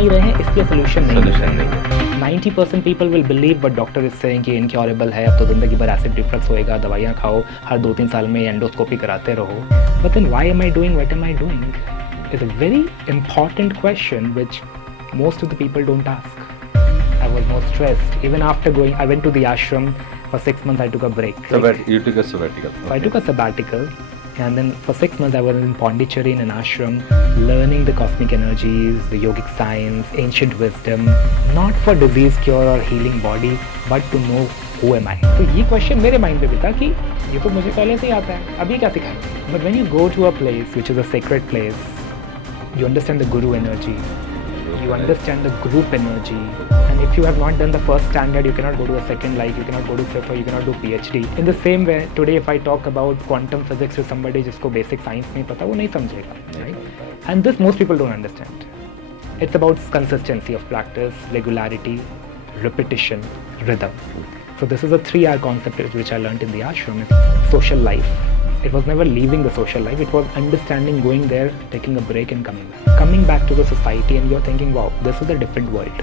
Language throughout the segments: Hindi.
नहीं रहे हैं इसलिए सोल्यूशन नहीं है। 90% people will believe but doctor is saying कि इनक्योरेबल है, अब तो ज़िंदगी भर एसिड रिफ्लक्स होएगा, दवाइयाँ खाओ, हर 2-3 साल में एंडोस्कोपी कराते रहो. But then why am I doing what am I doing is a very important question which most of the people don't ask. I was more stressed. Even after going, I went to the ashram for 6 months. I took a break. You took a sabbatical. So I took a sabbatical, and then for 6 months I was in Pondicherry in an ashram, learning the cosmic energies, the yogic science, ancient wisdom, not for disease cure or healing body, but to know who am I. तो ये question मेरे mind में भी था कि ये तो मुझे पहले से ही आता है, अभी क्या सिखाएं? But when you go to a place which is a sacred place, you understand the guru energy. You understand the group energy, and if you have not done the first standard, you cannot go to a second, like you cannot go to fifth or you cannot do PhD. In the same way, today if I talk about quantum physics to somebody जिसको basic science नहीं पता, वो नहीं समझेगा, right? And this most people don't understand. It's about consistency of practice, regularity, repetition, rhythm. So this is a 3R concept which I learned in the ashram. Is social life. It was never leaving the social life, it was understanding, going there, taking a break and coming back. Coming back to the society and you're thinking, wow, this is a different world.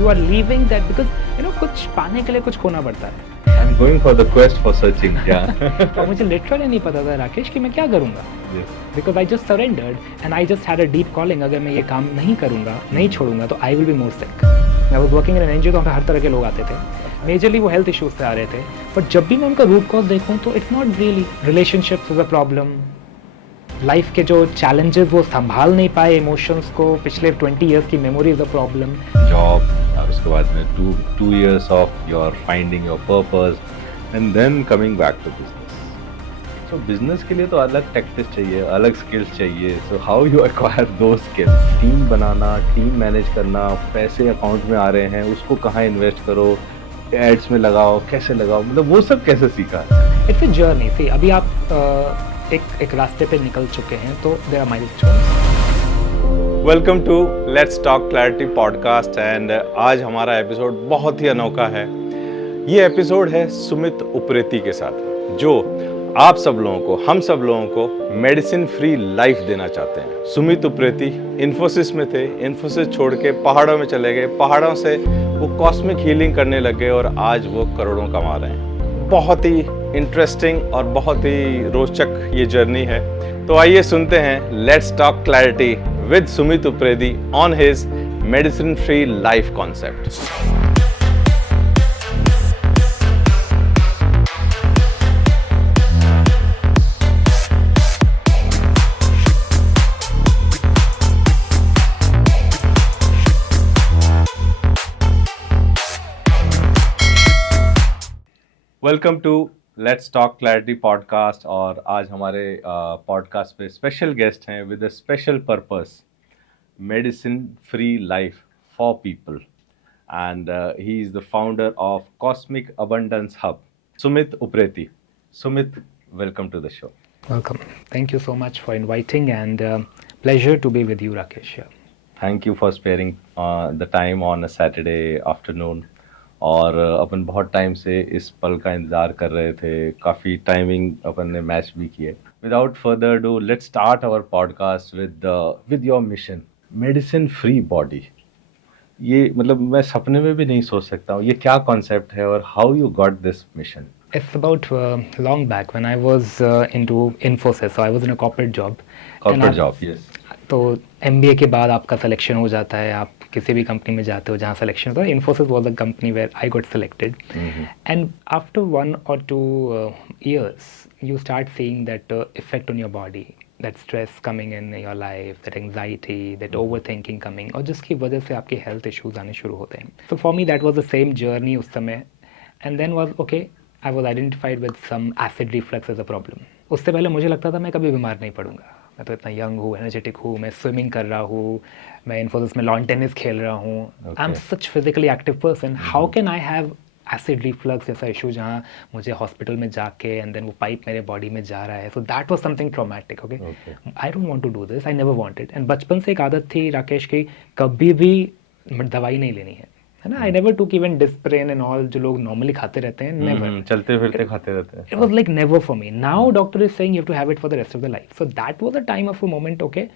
You are leaving that because, you know, कुछ पाने के लिए कुछ खोना पड़ता है. I'm going for the quest for searching, yeah. और मुझे literally नहीं पता था राकेश कि मैं क्या करूँगा. Yes. Because I just surrendered and I just had a deep calling. अगर मैं ये काम नहीं करूँगा, नहीं छोड़ूंगा तो I will be more sick. I was working in an NGO, तो वहाँ हर तरह के लोग आते थे. मेजरली वो हेल्थ इश्यूज से आ रहे थे, बट जब भी मैं उनका रूट कॉज देखूँ तो it's not really relationships is a problem. Life के जो चैलेंजेस वो संभाल नहीं पाए इमोशंस को, पिछले 20 इयर्स की memory is a problem. Job और उसके बाद में two years of your finding your purpose and then coming back to business. So business के लिए तो अलग टैक्टिक्स चाहिए, अलग स्किल्स चाहिए. सो हाउ यू एक्वायर दो स्किल्स? टीम बनाना, टीम मैनेज करना, पैसे अकाउंट में आ रहे हैं उसको कहाँ इन्वेस्ट करो, एड्स में लगाओ, कैसे लगाओ, मतलब वो सब कैसे सीखा? It's a journey. सी अभी आप एक रास्ते पे निकल चुके हैं तो there are milestones. Welcome to let's talk clarity podcast and आज हमारा एपिसोड बहुत ही अनोखा है. ये एपिसोड है सुमित उप्रेती के साथ, जो आप सब लोगों को, हम सब लोगों को मेडिसिन फ्री लाइफ देना चाहते हैं. सुमित उप्रेती इन्फोसिस में थे, इन्फोसिस छोड़ के पहाड़ों में चले गए, पहाड़ों से वो कॉस्मिक हीलिंग करने लगे और आज वो करोड़ों कमा रहे हैं. बहुत ही इंटरेस्टिंग और बहुत ही रोचक ये जर्नी है. तो आइए सुनते हैं let's talk clarity with Sumit Upreti on his medicine free life concept. Welcome to let's talk clarity podcast. और आज हमारे पॉडकास्ट पे स्पेशल गेस्ट हैं with a special purpose, medicine free life for people, and he is the founder of cosmic abundance hub, Sumit Upreti. Sumit, welcome to the show. Welcome. Thank you so much for inviting and pleasure to be with you, Rakesh. Thank you for sparing the time on a Saturday afternoon. और अपन बहुत टाइम से इस पल का इंतज़ार कर रहे थे, काफ़ी टाइमिंग अपन ने मैच भी किए. Without further do let's start our podcast with your mission, medicine free body. ये मतलब मैं सपने में भी नहीं सोच सकता हूँ, ये क्या कॉन्सेप्ट है और how you got this mission? It's about long back when I was into Infosys, so I was in a corporate job. Corporate job, yes. तो MBA के बाद आपका सिलेक्शन हो जाता है, आप किसी भी कंपनी में जाते हो जहाँ सिलेक्शन होता है. Infosys was a company where I got selected. And after 1 or 2 years, you start seeing that effect on your body, that stress coming in your life, that anxiety, that overthinking coming, और जिसकी वजह से आपके health issues आने शुरू होते हैं. So for me that was the same journey उस समय. And then was okay, I was identified with some acid reflux as a problem. उससे पहले मुझे लगता था मैं कभी बीमार नहीं पड़ूंगा, मैं तो इतना यंग हूँ, एनर्जेटिक हूँ, मैं स्विमिंग कर रहा हूँ, मैं इन्फोसिस में लॉन टेनिस खेल रहा हूँ. I am such physically active person, how can I have acid reflux जैसा इशू जहाँ मुझे हॉस्पिटल में जाके एंड देन वो पाइप मेरे बॉडी में जा रहा है. So that was something traumatic. Okay, I don't want to do this, I never wanted. And बचपन से एक आदत थी राकेश की, कभी भी दवाई नहीं लेनी है. है ना. I never took even Disprin and all जो लोग normally खाते रहते हैं, never. चलते फिरते खाते रहते हैं. It was like never for me. Now doctor is saying you have to have it for the rest of the life. So that was a time of a moment, okay,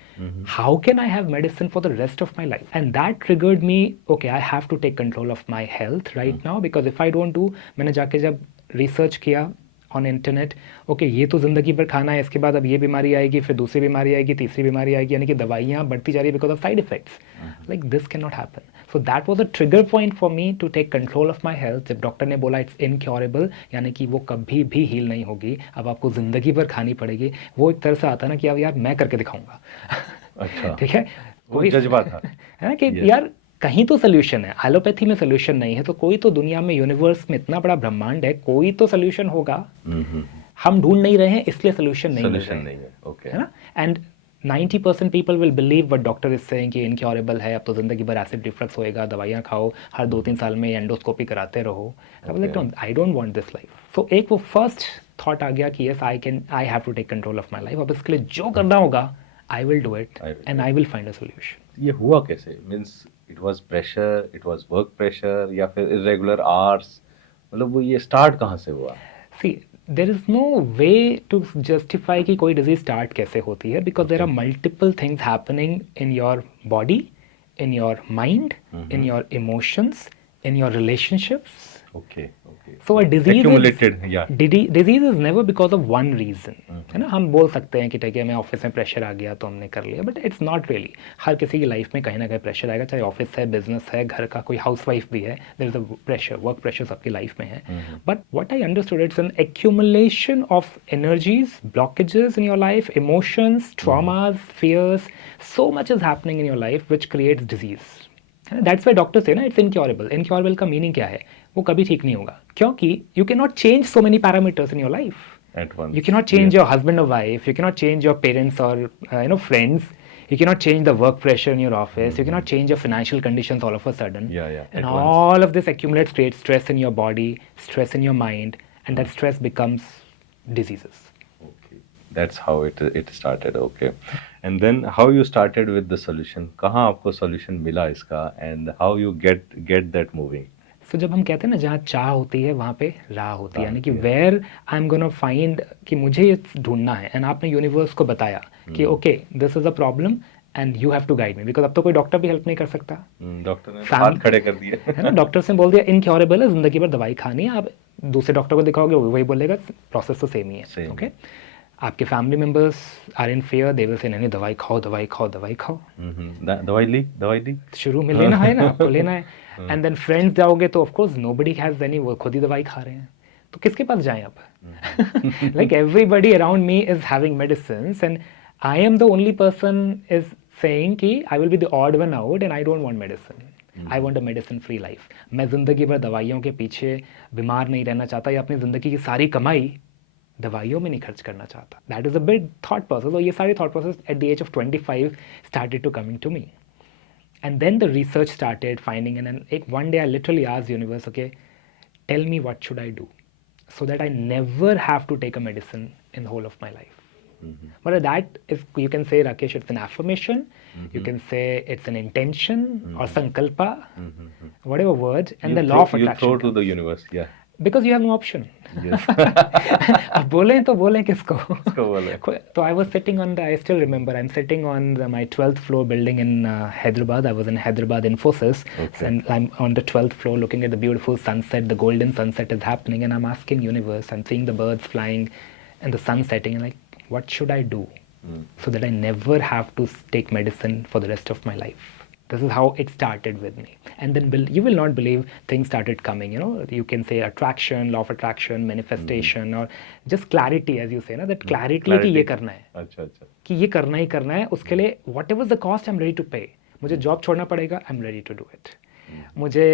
how can I have medicine for the rest of my life? And that triggered me, okay, I have to take control of my health right now, because if I don't do, मैंने जाके जब research किया ऑन इंटरनेट, ओके ये तो ज़िंदगी भर खाना है, इसके बाद अब ये बीमारी आएगी, फिर दूसरी बीमारी आएगी, तीसरी बीमारी आएगी, यानी कि दवाइयाँ बढ़ती जा रही है because of side effects. Like this can not happen. So that was a trigger point for me to take control of my health. जब डॉक्टर ने बोला इट्स इनक्योरेबल, यानी कि वो कभी भी हील नहीं होगी, अब आपको ज़िंदगी भर खानी पड़ेगी, वो एक तरह से आता ना कि अब यार मैं करके दिखाऊंगा. अच्छा. ठीक है, वो जज्बा था है ना कि यार कहीं तो सोल्यूशन है. एलोपैथी में सोल्यूशन नहीं है तो कोई तो दुनिया में, यूनिवर्स में इतना बड़ा ब्रह्मांड है, कोई तो सोल्यूशन होगा. हम ढूंढ नहीं रहे हैं इसलिए सोल्यूशन नहीं मिल रहा है. ओके. है ना. And 90% people will believe what doctor is saying कि इनक्योरेबल है, अब तो जिंदगी भर एसिड रिफ्लक्स होएगा, दवाइयाँ खाओ, हर 2-3 साल में एंडोस्कोपी कराते रहो. I don't want this life. So एक वो फर्स्ट थॉट आ गया कि yes I have to take control of my life. अब इसके लिए जो करना होगा I will do it and I will find a solution. ये हुआ कैसे? Means it was pressure, it was work pressure, या फिर इरेगुलर आवर्स, मतलब वो ये स्टार्ट कहाँ से हुआ? See there is no way to justify कि कोई डिजीज स्टार्ट कैसे होती है, because there are multiple things happening in your body, in your mind, in your emotions, in your relationships. Okay. So a disease accumulated, yeah. Disease is never because of one reason. है ना. हम बोल सकते हैं कि ठीक है हमें ऑफिस में प्रेशर आ गया तो हमने कर लिया, बट इट्स नॉट रियली. हर किसी की लाइफ में कहीं ना कहीं प्रेशर आएगा, चाहे ऑफिस है, बिजनेस है, घर का कोई हाउसवाइफ भी है, there is a pressure, work pressure सबकी लाइफ में है. But what I understood, it's an accumulation of energies, blockages in your life, emotions, traumas, fears, so much is happening in your life which creates disease. That's why doctors say ना it's incurable. Incurable का meaning क्या है? वो कभी ठीक नहीं होगा, क्योंकि you cannot change so many parameters in your life. At once. You cannot change your husband or wife. You cannot change your parents or friends. You cannot change the work pressure in your office. You cannot change your financial conditions all of a sudden. Yeah. And all of this accumulates, creates stress in your body, stress in your mind, and that stress becomes diseases. Okay. That's how it started. Okay. And then how you started with the solution? कहाँ आपको solution मिला इसका, and how you get that moving? So जब हम कहते हैं ना जहाँ चाह होती है वहाँ पे राह होती है, यानी कि where I'm gonna find कि मुझे ये ढूंढना है, and आपने यूनिवर्स को बताया कि okay this is a problem and you have to guide me, because अब तो कोई डॉक्टर भी हेल्प नहीं कर सकता. डॉक्टर ने हाथ खड़े कर दिए. है ना. डॉक्टर ने बोल दिया इनक्योरेबल है, जिंदगी भर दवाई खानी है. आप दूसरे डॉक्टर को दिखाओगे वही बोलेगा, प्रोसेस तो सेम ही है. ओके. आपके family members are in fear, they will say नहीं दवाई खाओ. दवाई ली शुरू में लेना है ना, आपको लेना है. एंड देन फ्रेंड्स जाओगे तो of course nobody has any, वो खुद ही दवाई खा रहे हैं, तो किसके पास जाएं अब? Like everybody around me is having medicines and I am the only person is saying कि I will be the odd one out and I don't want medicine. I want a medicine free life. मैं ज़िंदगी भर दवाइयों के पीछे बीमार नहीं रहना चाहता, या अपनी ज़िंदगी की सारी कमाई दवाइयों में नहीं खर्च करना चाहता. That is a big thought process. और ये सारे thought process at the age of 25 started to coming to me. And then the research started finding, and एक one day I literally asked universe, okay tell me what should I do so that I never have to take a medicine in the whole of my life. But that is, you can say, Rakesh, it's an affirmation, you can say it's an intention or sankalpa, whatever word, and the law of attraction. You throw to the universe, yeah. Because you have no option. Yes. अब बोलें तो बोलें किसको? बोलें. So I was sitting on I still remember, I'm sitting on my 12th floor building in Hyderabad. I was in Hyderabad Infosys. Okay. And I'm on the 12th floor looking at the beautiful sunset, the golden sunset is happening, and I'm asking universe, I'm seeing the birds flying and the sun setting, and like, what should I do so that I never have to take medicine for the rest of my life? This is how it started with me. And then you will not believe things started coming, you can say attraction, law of attraction, manifestation, or just clarity, as you say, na, that clarity कि ये करना है. अच्छा. कि ये करना ही करना है, उसके लिए whatever the cost I'm ready to pay. मुझे जॉब छोड़ना पड़ेगा, I'm ready to do it. मुझे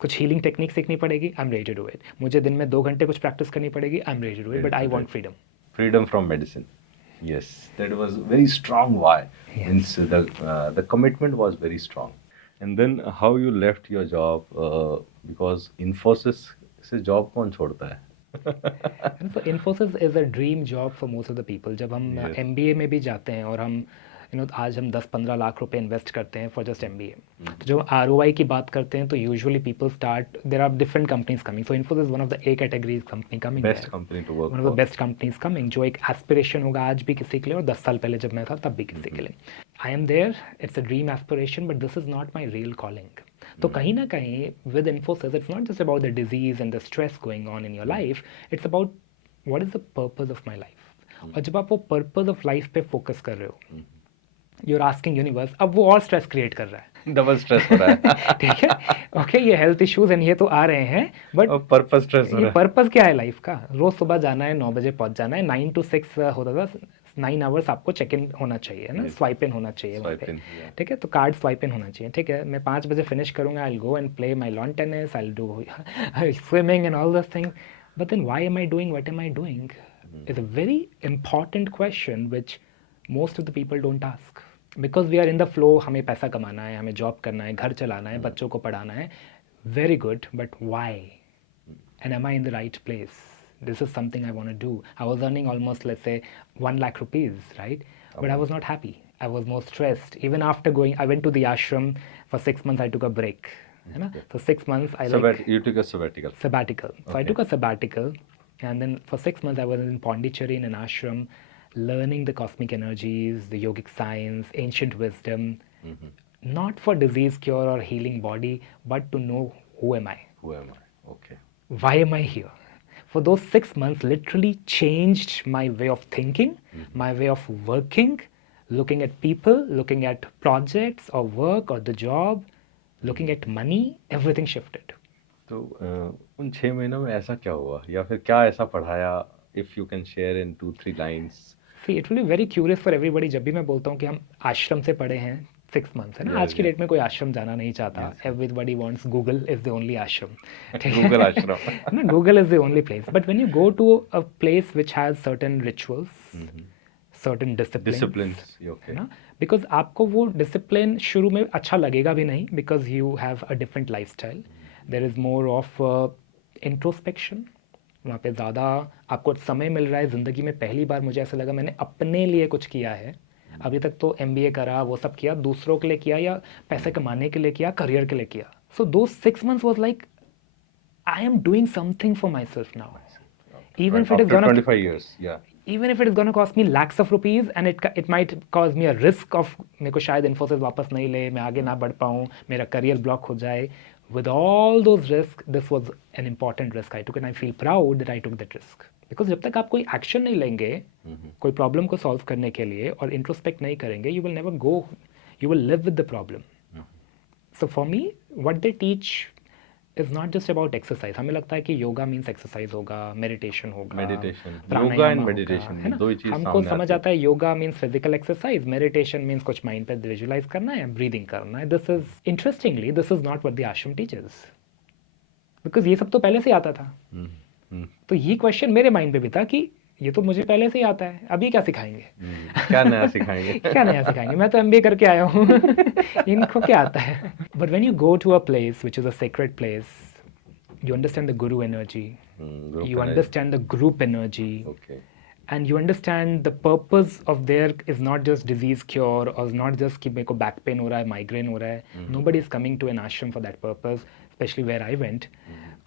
कुछ हीलिंग टेक्निक सीखनी पड़ेगी, I'm ready to do it. मुझे दिन में 2 घंटे कुछ प्रैक्टिस करनी पड़ेगी, I'm ready to do it, but I want freedom. Freedom from medicine. Yes, that was very strong why. Yes. Means the commitment was very strong. And then how you left your job, because Infosys से job कौन छोड़ता है? So Infosys is a dream job for most of the people. जब हम Yes. MBA में भी जाते हैं और हम आज हम 10-15 लाख रुपए इन्वेस्ट करते हैं फॉर जस्ट MBA. तो जब ROI की बात करते हैं तो usually people start, there are different companies coming. So Infosys one of the A category company coming, best company to work one of the best companies coming, जो एक एस्पिरेशन होगा आज भी किसी के लिए और 10 साल पहले जब मैं था तब भी किसी के लिए. I am there, it's a dream aspiration, but this is not my real calling. तो कहीं ना कहीं with Infosys it's not just about the disease and the stress going on in your life, it's about what is the purpose of my life. और जब आप वो पर्पस ऑफ लाइफ पे फोकस कर रहे हो, यू आर आस्किंग यूनिवर्स, अब वो और स्ट्रेस क्रिएट कर रहा है. डबल स्ट्रेस हो रहा है. ठीक है, ओके, ये हेल्थ इश्यूज एंड ये तो आ रहे हैं, बट और पर्पस स्ट्रेस हो ये रहा है. पर्पस क्या है लाइफ का? रोज सुबह जाना है, 9 बजे पहुंच जाना है, 9 to 6 होता था, 9 आवर्स आपको चेक इन होना चाहिए ना, Yes. स्वाइप इन होना चाहिए वहाँ Swipe पे. in, yeah. ठीक है, तो कार्ड स्वाइप इन होना चाहिए. ठीक है, मैं 5 बजे फिनिश करूंगा, I go and play my lawn tennis, I do swimming and all this thing. But then why am I doing what am I doing is a very important question which most of the people don't ask. Because we are in the flow, हमें पैसा कमाना है, हमें जॉब करना है, घर चलाना है, बच्चों को पढ़ाना है. Very good, but why? And am I in the right place? This is something I want to do. I was earning almost, let's say, 1 lakh rupees, right? But I was not happy. I was more stressed. Even after going, I went to the ashram for 6 months. I took a break. You know? So 6 months I You took a sabbatical. sabbatical. So I Okay. took a sabbatical, and then for 6 months I was in Pondicherry in an ashram, learning the cosmic energies, the yogic science, ancient wisdom, not for disease cure or healing body, but to know who am I. Who am I? Okay. Why am I here? For those 6 months literally changed my way of thinking, my way of working, looking at people, looking at projects or work or the job, looking at money, everything shifted. तो उन 6 महीनों में ऐसा क्या हुआ या फिर क्या ऐसा पढ़ाया? If you can share in 2-3 lines. See, it will be very curious for everybody. जब भी मैं बोलता हूँ कि हम आश्रम से पढ़े हैं 6 months, है ना, Yes, आज की yes. डेट में कोई आश्रम जाना नहीं चाहता. Everybody wants Google is the only ashram. ठीक है? Google ashram. No, Google is the only place. But when you go to a place which has certain rituals, certain disciplines, Disciplines. Okay. है ना, बिकॉज आपको वो डिसिप्लिन शुरू में अच्छा लगेगा भी नहीं, because you have a different life style. There is more of introspection. वहाँ पे ज़्यादा आपको समय मिल रहा है. ज़िंदगी में पहली बार मुझे ऐसा लगा मैंने अपने लिए कुछ किया है. अभी तक तो MBA करा, वो सब किया, दूसरों के लिए किया या पैसे कमाने के लिए किया, करियर के लिए किया. सो दो 6 months was like I am doing something for myself now. Even if it is After gonna 25 years. Yeah. even if it is going to cost me lakhs of rupees and it might cause me a risk of मेरे को शायद इन्फोसिस वापस नहीं ले, मैं आगे ना बढ़ पाऊँ, मेरा करियर ब्लॉक हो जाए. With all those risks, this was an important risk I took and I feel proud that I took that risk. Because जब तक आप कोई एक्शन नहीं लेंगे कोई प्रॉब्लम को सॉल्व करने के लिए और इंट्रोस्पेक्ट नहीं करेंगे, you will never go, you will live with the problem. So for me what they teach is not just about exercise. हमें लगता है कि योगा मीन्स एक्सरसाइज होगा, मेडिटेशन होगा, Meditation. प्राणायाम Yoga and होगा, meditation, है ना? दो ही चीज हमको सामने समझ आती आता है yoga means physical exercise, meditation means कुछ माइंड पे विजुलाइज करना है, ब्रीदिंग करना है. This is interestingly this is not what the आश्रम टीचर्स, बिकॉज ये सब तो पहले से आता था. तो ये क्वेश्चन मेरे माइंड पे भी था कि ये तो मुझे पहले से ही आता है, अभी क्या सिखाएंगे? क्या नया सिखाएंगे? क्या नया सिखाएंगे? मैं तो MBA करके आया हूँ. इनको क्या आता है? But when you go to a place which is a sacred place, you understand the guru energy, Group you energy. understand the group energy, Okay. and you understand the purpose of there is not just disease cure or not just कि मेरे को back pain हो रहा है, migraine हो रहा है. Nobody is coming to an ashram for that purpose, especially where I went.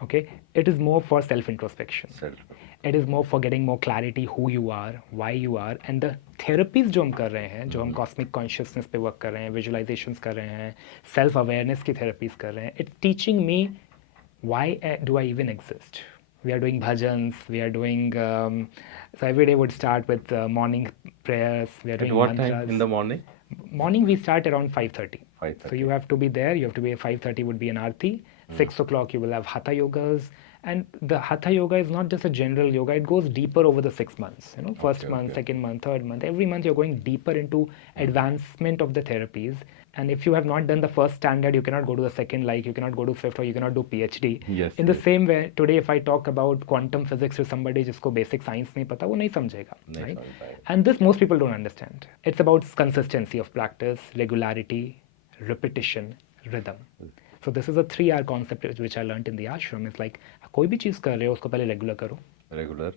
Okay, it is more for self introspection. Self. It is more for getting more clarity who you are, why you are, and the therapies जो हम कर रहे हैं, जो हम cosmic consciousness पे work कर रहे हैं, visualizations कर रहे हैं, self awareness की therapies कर रहे हैं. It's teaching me why do I even exist? We are doing bhajans, we are doing, so every day would start with morning prayers, we are At doing what mantras. time in the morning? Morning we start around 5:30. 5:30. So you have to be there, you have to be at 5:30 would be an aarti. 6 o'clock you will have hatha yogas. And the hatha yoga is not just a general yoga, it goes deeper over the 6 months. You know, first month, okay. second month, third month. Every month you're going deeper into advancement of the therapies. And if you have not done the first standard, you cannot go to the second, like you cannot go to fifth, or you cannot do PhD. Yes, In the yes. same way, today if I talk about quantum physics to somebody जिसको basic science नहीं पता, वो नहीं समझेगा. नहीं Right? समझ पाएगा. And this most people don't understand. It's about consistency of practice, regularity, repetition, rhythm. So this is a 3R concept which I learned in the ashram. It's like कोई भी चीज़ कर रहे हो उसको पहले रेगुलर करो, Regular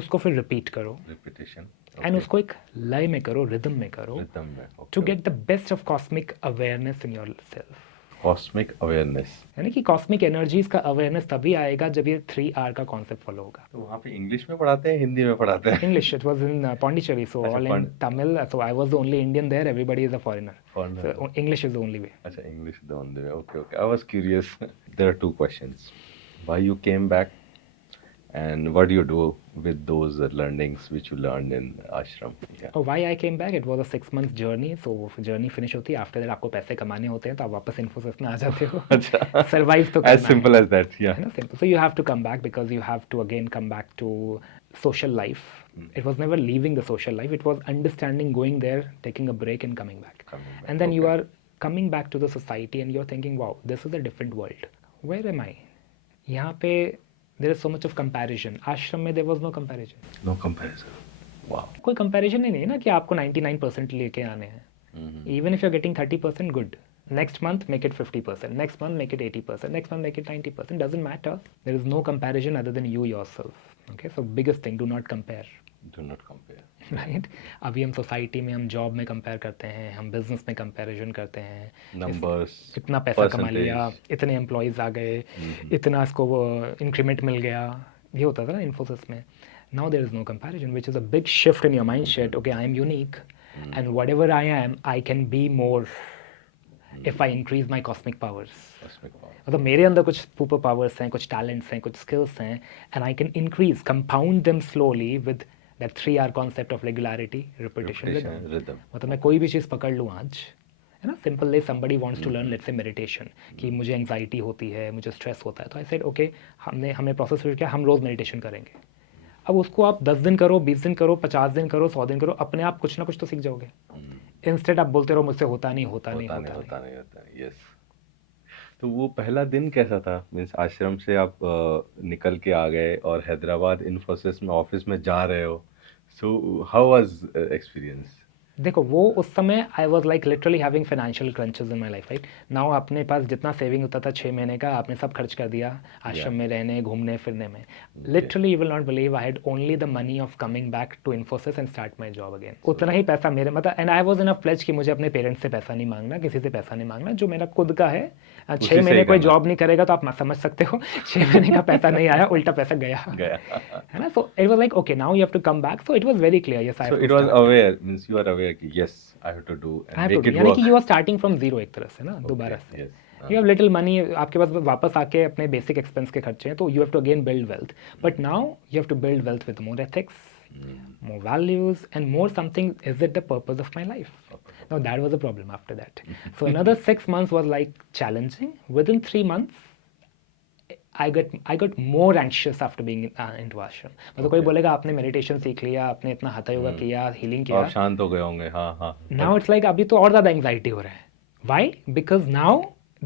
उसको फिर रिपीट करो, repetition. एंड उसको एक लय में करो, रिदम में करो, रिदम में to get the best of cosmic awareness in your self. Cosmic awareness. यानी कि कॉस्मिक एनर्जीज का अवेयरनेस तभी आएगा जब ये 3R का कॉन्सेप्ट फॉलो होगा। तो वहाँ पे इंग्लिश में पढ़ाते हैं, हिंदी में पढ़ाते हैं? English, it was in Pondicherry, so अच्छा, all in Tamil. So I was the only Indian there. Everybody is a foreigner. Foreigner. So English is the only way. अच्छा, English the only way. Okay, okay. I was curious. There are two questions. Why you came back, and what do you do with those learnings which you learned in ashram? Yeah. Oh, why I came back? It was a 6 month journey. So journey finish होती है. After that आपको पैसे कमाने होते हैं तो आप वापस Infosys में आ जाते हो. अच्छा. Survive तो As करना simple है. as that. Yeah. है ना, simple. So you have to come back because you have to again come back to social life. It was never leaving the social life. It was understanding, going there, taking a break, and coming back. And then you are coming back to the society, and you're thinking, wow, this is a different world. Where am I? यहाँ पे there is so much of comparison. आश्रम में there was no comparison. No comparison. Wow. कोई comparison ही नहीं है ना कि आपको 99% लेके आने हैं. Even if you're getting 30%, good. Next month, make it 50%. Next month, make it 80%. Next month, make it 90%. Doesn't matter. There is no comparison other than you yourself. Okay, so biggest thing, do not compare. Do not compare. Right? अभी हम सोसाइटी में, हम जॉब में कंपेयर करते हैं, हम बिजनेस में कंपैरिजन करते हैं. Numbers. इतना पैसा कमा लिया, इतने एम्प्लॉयज़ आ गए, इतना इसको इंक्रीमेंट मिल गया. ये होता था ना इन्फोसिस में. Now there is no comparison, which is a big shift in your mindset. Okay, I am unique, and whatever I am, I can be more if I increase my cosmic powers. Cosmic power. मतलब मेरे अंदर कुछ सुपर पावर्स हैं, कुछ टैलेंट्स हैं, कुछ स्किल्स हैं, and I can increase, compound them slowly with that 3R concept of regularity, repetition, Rhythm. मतलब मैं कोई भी चीज़ पकड़ लूँ आज, है ना, simple somebody wants to learn let's say meditation, कि मुझे एंग्जाइटी होती है, मुझे स्ट्रेस होता है, तो आई सेड ओके, हमने प्रोसेस किया, हम रोज़ मेडिटेशन करेंगे. अब उसको आप 10 दिन करो, 20 दिन करो, 50 दिन करो, 100 दिन करो, अपने आप कुछ ना कुछ तो सीख जाओगे. इंस्टेड आप बोलते रहो मुझसे होता नहीं. यस. तो वो पहला दिन कैसा था? मीन्स आश्रम से आप निकल के आ गए और हैदराबाद इन्फोसिस में ऑफिस में जा रहे हो. So how was experience? देखो, वो उस समय I was like literally having financial crunches in my life. Right now अपने पास जितना सेविंग होता था 6 महीने का, आपने सब खर्च कर दिया आश्रम में रहने, घूमने फिरने में. Literally you will not believe, I had only the money of coming back to Infosys and start my job again. उतना ही पैसा मेरे, मतलब, and I was in a pledge कि मुझे अपने पेरेंट्स से पैसा नहीं मांगना, किसी से पैसा नहीं मांगना, जो मेरा खुद का है. 6 महीने कोई जॉब नहीं करेगा तो आप समझ सकते हो, 6 महीने का पैसा नहीं आया, उल्टा पैसा गया. है ना. So it was like okay, now you have to come back. So it was very clear. Yes, I so it was aware, means you are aware कि yes I have to do and make it यानी वर्क. कि you are starting from zero एक तरह से ना, दोबारा से. यू हैव लिटिल मनी आपके पास, वापस आके अपने बेसिक एक्सपेंस के खर्चे हैं, तो you have to again build wealth. But now you have to build wealth with more ethics, more values, and more something. Is it the purpose of my life? Now that was a problem after that. So another 6 months was like challenging. Within 3 months, I got more anxious after being into ashram. मतलब कोई बोलेगा आपने मेडिटेशन सीख लिया, आपने इतना hatha yoga किया, हीलिंग किया, आप शांत हो गए होंगे. हाँ. Now it's like अभी तो और ज़्यादा एंग्जाइटी हो रहा है. Why? Because now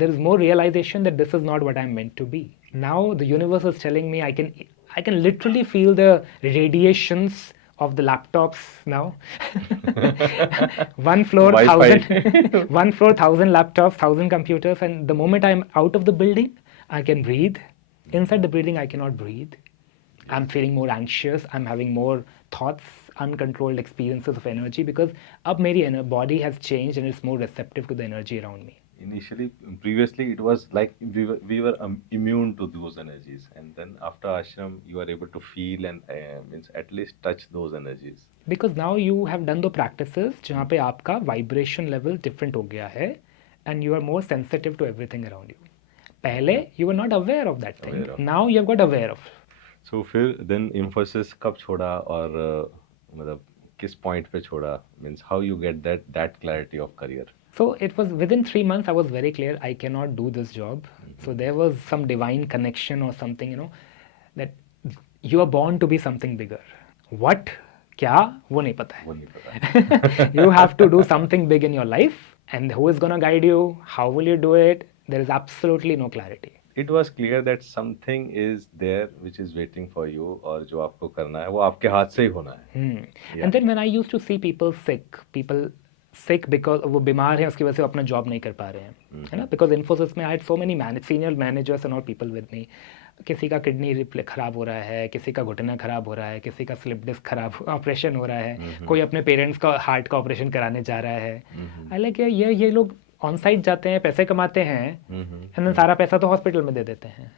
there is more realization that this is not what I'm meant to be. Now the universe is telling me I can literally feel the radiations of the laptops now. One floor, 1,000 laptops, 1,000 computers, and the moment I'm out of the building, I can breathe. Inside the building, I cannot breathe. I'm feeling more anxious. I'm having more thoughts, uncontrolled experiences of energy, because अब मेरी body has changed and it's more receptive to the energy around me. Initially, previously it was like we were immune to those energies, and then after ashram you are able to feel and means at least touch those energies. Because now you have done the practices जहाँ पे आपका vibration level different हो गया है, and you are more sensitive to everything around you. पहले you were not aware of that thing. Now you have got aware of. So फिर then Infosys कब छोड़ा और मतलब किस point पे छोड़ा? Means how you get that clarity of career? So it was within 3 months I was very clear I cannot do this job. So there was some divine connection or something, that you are born to be something bigger. What? क्या? वो नहीं पता है. You have to do something big in your life, and who is gonna guide you? How will you do it? There is absolutely no clarity. It was clear that something is there which is waiting for you, और जो आपको करना है वो आपके हाथ से ही होना है. And then when I used to see people sick, people sick because वो बीमार हैं, उसकी वजह से वो अपना जॉब नहीं कर पा रहे हैं, है ना. बिकॉज इन्फोसिस में I had so many senior managers and all people with me. किसी का किडनी ख़राब हो रहा है, किसी का घुटना ख़राब हो रहा है, किसी का स्लिप डिस्क खराब ऑपरेशन हो रहा है, कोई अपने पेरेंट्स का हार्ट का ऑपरेशन कराने जा रहा है. आई लाइक ये लोग ऑन साइट जाते हैं, पैसे कमाते हैं, एंड देन सारा पैसा तो हॉस्पिटल में दे देते हैं.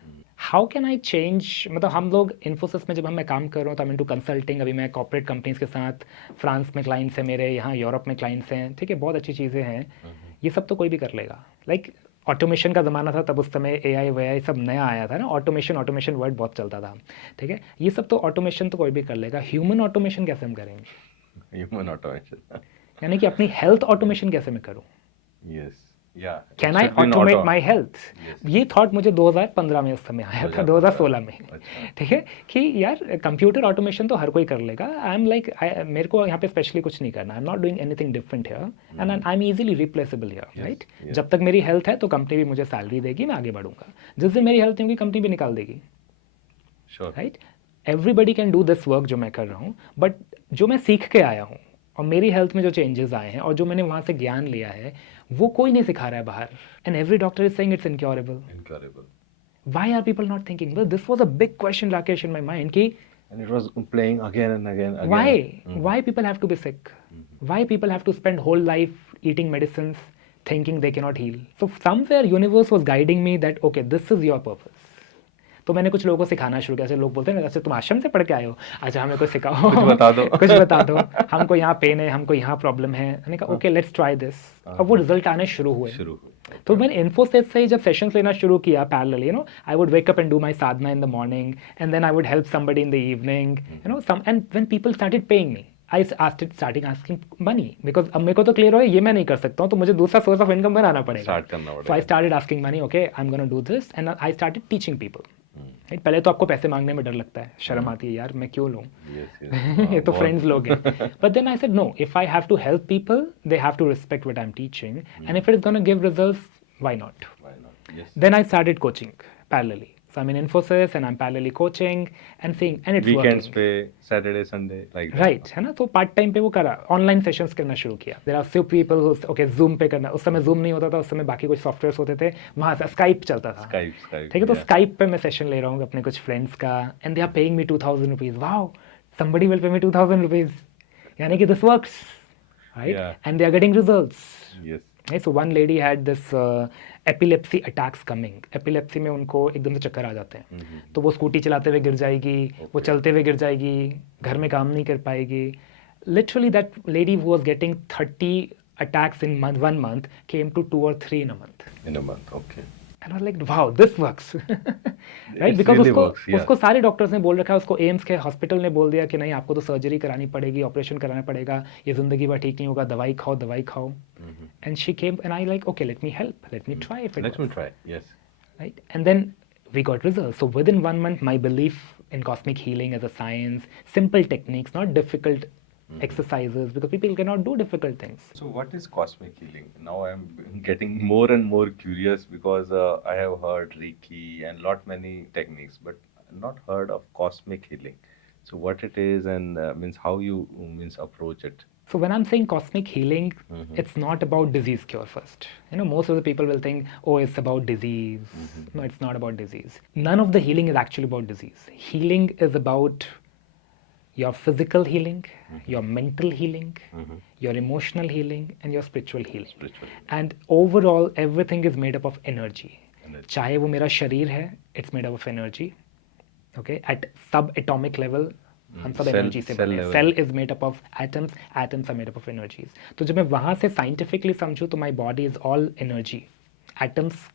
How can I change. मतलब हम लोग इन्फोसिस में जब मैं काम कर रहा हूँ तो आई एम इनटू कंसल्टिंग. अभी मैं कॉर्पोरेट कंपनीज के साथ, फ्रांस में क्लाइंट्स हैं मेरे, यहाँ यूरोप में क्लाइंट्स हैं, ठीक है, बहुत अच्छी चीज़ें हैं. ये सब तो कोई भी कर लेगा. लाइक ऑटोमेशन का ज़माना था तब, उस समय AI वAI सब नया आया था ना. ऑटोमेशन वर्ड बहुत चलता था, ठीक है. ये सब तो ऑटोमेशन तो कोई भी कर लेगा. ह्यूमन ऑटोमेशन कैसे हम करेंगे? ह्यूमन ऑटोमेशन यानी कि अपनी हेल्थ ऑटोमेशन कैसे मैं करूँ? यस, या can I automate my health? ये थॉट मुझे 2015 में उस समय आया था, 2016 में, ठीक है, कि यार कंप्यूटर ऑटोमेशन तो हर कोई कर लेगा. आई एम लाइक, मेरे को यहाँ पे स्पेशली कुछ नहीं करना. आई am not doing anything different here, and I M easily replaceable here, right. जब तक मेरी हेल्थ है तो कंपनी भी मुझे सैलरी देगी, मैं आगे बढ़ूंगा. जिस दिन मेरी हेल्थ नहीं होगी कंपनी भी निकाल देगी, right. Everybody can do this work जो मैं कर रहा हूँ, बट जो मैं सीख के आया हूँ और मेरी हेल्थ में जो चेंजेस आए हैं और जो मैंने वहाँ से ज्ञान लिया है, वो कोई नहीं सिखा रहा है बाहर. And every doctor is saying it's incurable. Why are people not thinking? Well, this was a big question, Rakesh, in my mind कि and it was playing again and again. why people have to be sick? Why people have to spend whole life eating medicines thinking they cannot heal? So somewhere universe was guiding me that okay, this is your purpose. तो मैंने कुछ लोगों को सिखाना शुरू किया. ऐसे लोग बोलते हैं ना, अच्छा तुम आश्रम से पढ़ के आए हो, अच्छा हमें कुछ सिखाओ, कुछ बता दो. कुछ बता दो, हमको यहाँ पेन है, हमको यहाँ प्रॉब्लम है. मैंने कहा ओके, लेट्स ट्राई दिस. अब वो रिजल्ट आने शुरू हुए. तो मैंने इन्फोसिस से ही जब सेशंस लेना शुरू किया parallel, you know, I would wake up and do my sadhana in the morning, and then I would help somebody in the evening, you know, some. And when people started paying me, I starting asking money, because अब मेरे को तो क्लियर हो ये मैं नहीं कर सकता हूँ, तो मुझे दूसरा सोर्स ऑफ इनकम बनाना पड़ेगा. So I started asking money. Okay, I am gonna do this, and I started teaching people. पहले तो आपको पैसे मांगने में डर लगता है, शर्म आती है, यार मैं क्यों लूँ, ये तो फ्रेंड्स लोग हैं. But then I said no, if I have to help people they have to respect what I am teaching, and if it is gonna give results, why not. Then I started coaching parallelly. So I'm in Infosys and I'm parallelly coaching and seeing, and it's Weekends working. पे Saturday Sunday like that. Right, है ना. तो पार्ट टाइम पे वो करा, ऑनलाइन सेशंस करना शुरू किया. There are few people who okay Zoom पे करना. उस समय Zoom नहीं होता था, उस समय बाकी कुछ सॉफ्टवेयर्स होते थे, वहाँ से Skype चलता था. Skype. ठीक है, तो Skype पे मैं सेशन ले रहा हूँ अपने कुछ फ्रेंड्स का, and they are paying me 2000 rupees. Wow, somebody will pay me 2000 rupees. यानी कि this works, right? Yeah. And they are getting results. Yes. Right, so one lady had this epilepsy attacks coming. Epilepsy में उनको एकदम से चक्कर आ जाते हैं. तो वो स्कूटी चलाते हुए गिर जाएगी, वो चलते हुए गिर जाएगी, घर में काम नहीं कर पाएगी. Literally that lady who was getting 30 attacks in 1 month came to 2 or 3 in a month. In a month, okay. And I was like, wow, this works. Right? Because really उसको works, yeah. उसको सारे डॉक्टर्स ने बोल रखा है, उसको एम्स के हॉस्पिटल ने बोल दिया कि नहीं आपको तो सर्जरी करानी पड़ेगी, ऑपरेशन कराना पड़ेगा, ये ज़िंदगी भर ठीक नहीं होगा, दवाई खाओ. And she came and I like, okay, let me help, let me try if it Let works. me try. Yes. Right? And then we got results. So within 1 month, my belief in cosmic healing as a science, simple techniques, not difficult exercises, because people cannot do difficult things. So what is cosmic healing? Now I'm getting more and more curious because I have heard Reiki and many techniques, but not heard of cosmic healing. So what it is and means how you approach it. So when I'm saying cosmic healing, it's not about disease cure first. You know, most of the people will think, oh, it's about disease. No, it's not about disease. None of the healing is actually about disease. Healing is about your physical healing, your mental healing, your emotional healing, and your spiritual healing. And overall, everything is made up of energy. चाहे वो मेरा शरीर है, it's made up of energy. Okay, at subatomic level, हम सब एनर्जी से बने. Cell is made up of atoms, atoms are made up of energies. तो जब मैं वहाँ से साइंटिफिकली समझूँ तो my body is all energy, atoms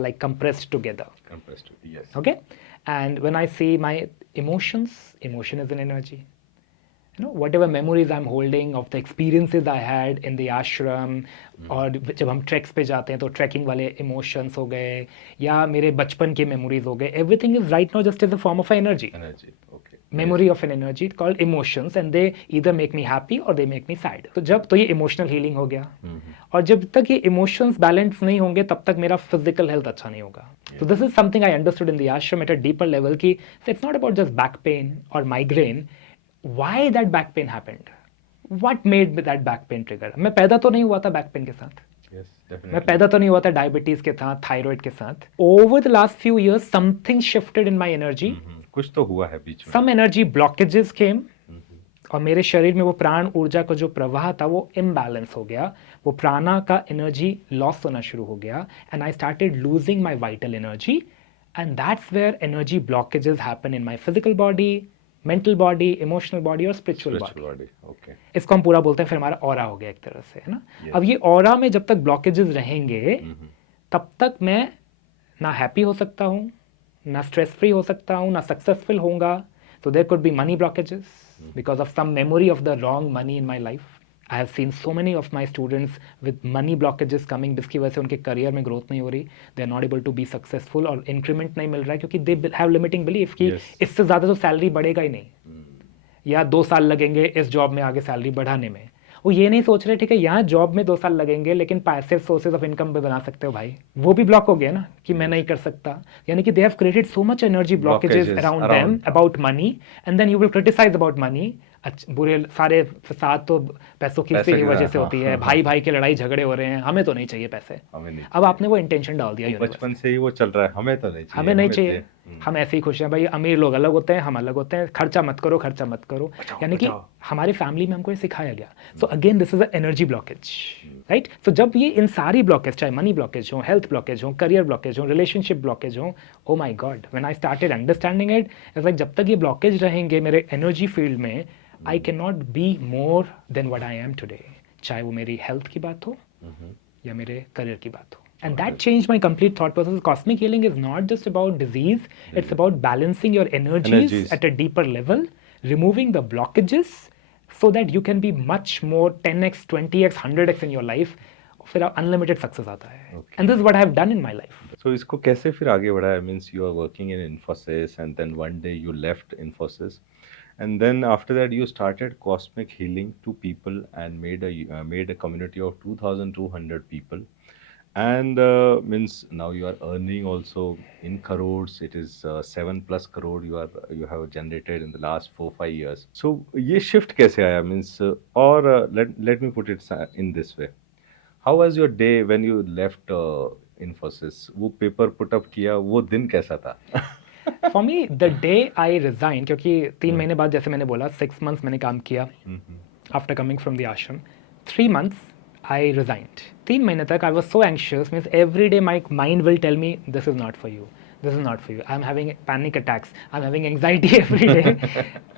like compressed together. Yes. Okay, and when I see my emotion is an energy. You know, whatever memories I'm holding of the experiences I had in the ashram, और जब हम ट्रैक्स पे जाते हैं तो ट्रैकिंग वाले इमोशंस हो गए या मेरे बचपन के मेमोरीज हो गए, everything is right now just is a form of energy. Memory of an energy called emotions, and they either make me happy or they make me sad. तो जब तो ये इमोशनल हीलिंग हो गया, और जब तक ये इमोशंस बैलेंस नहीं होंगे तब तक मेरा फिजिकल हेल्थ अच्छा नहीं होगा. So this is something I understood in the ashram at a deeper level कि it's not about just back pain or migraine. Why that back pain happened? What made that back pain trigger? मैं पैदा तो नहीं हुआ था बैक पेन के साथ, Yes, मैं definitely. पैदा तो नहीं हुआ था डायबिटीज के साथ, थायराइड के साथ. Over the last few years something shifted in my energy. कुछ तो हुआ है बीच में. सम एनर्जी ब्लॉकेजेस केम, हम्म, और मेरे शरीर में वो प्राण ऊर्जा का जो प्रवाह था वो इम्बैलेंस हो गया, वो प्राणा का एनर्जी लॉस होना शुरू हो गया, and I started losing my vital energy, and that's where energy blockages happen in my physical body, mental body, emotional body और spiritual body. spiritual body. Okay. इसको हम पूरा बोलते हैं, फिर हमारा ऑरा हो गया एक तरह से, है ना. Yes. अब ये ऑरा में जब तक ब्लॉकेजेस रहेंगे तब तक मैं ना हैप्पी हो सकता हूँ, ना स्ट्रेस फ्री हो सकता हूँ, ना सक्सेसफुल होऊंगा. So there could be money blockages because of some memory of the wrong money in my life. I have seen so many of my students with money blockages coming, जिसकी वजह से उनके करियर में ग्रोथ नहीं हो रही, they are not able to be successful और इंक्रीमेंट नहीं मिल रहा है क्योंकि they have limiting belief कि Yes. इससे ज़्यादा तो सैलरी बढ़ेगा ही नहीं, या 2 साल लगेंगे इस जॉब में आगे सैलरी बढ़ाने में. वो ये नहीं सोच रहे ठीक है यहाँ जॉब में 2 साल लगेंगे लेकिन पैसिव सोर्सेज ऑफ इनकम भी बना सकते हो भाई, वो भी ब्लॉक हो गया ना कि मैं नहीं कर सकता. यानी कि they have created so much energy blockages Blockages around around. Them about money, and then you will criticise about money. बुरे सारे फसाद तो पैसों की पैसे ही की वजह वजह, से होती है, हाँ, भाई भाई की लड़ाई झगड़े हो रहे हैं, हमें तो नहीं चाहिए पैसे. हमें नहीं अब आपने वो इंटेंशन डाल दिया यूनिवर्स, बचपन से ही वो चल रहा है, हमें तो नहीं चाहिए. हमें नहीं चाहिए, हम ऐसे ही खुश हैं भाई. अमीर लोग अलग होते हैं, हम अलग होते हैं, खर्चा मत करो, खर्चा मत करो. यानी कि हमारे फैमिली में हमको ये सिखाया गया. So again this is a energy blockage, right. So जब ये इन सारी ब्लॉकेज, चाहे मनी ब्लॉकेज हो, हेल्थ ब्लॉकेज हो, करियर ब्लॉकेज हो, रिलेशनशिप ब्लॉकेज हो, oh my god, when I started understanding it, it's like जब तक ये ब्लॉकेज रहेंगे मेरे एनर्जी फील्ड में, I can not be more than what I am today. चाहे वो मेरी हेल्थ की बात हो या मेरे करियर की बात हो. And that changed my complete thought process. Cosmic healing is not just about disease, it's about balancing your energies at a deeper level, removing the blockages so that you can be much more 10x, 20x, 100x in your life. फिर unlimited success आता है. Okay. And this is what I have done in my life. So इसको कैसे फिर आगे बढ़ाया? Means you are working in Infosys and then one day you left Infosys and then after that you started Cosmic Healing to people and made a community of 2,200 people. And means now you are earning also in crores. It is 7+ crore you have generated in the last 4-5 years. So ये shift कैसे आया? Means let me put it in this way. How was your day when you left Infosys? वो paper put up किया, वो दिन कैसा था? For me, the day I resigned, क्योंकि 3 महीने बाद जैसे मैंने बोला 6 months मैंने काम किया after coming from the ashram. 3 months I resigned. 3 महीने तक I was so anxious, means every day my mind will tell me this is not for you. This is not for you. I'm having panic attacks. I'm having anxiety every day.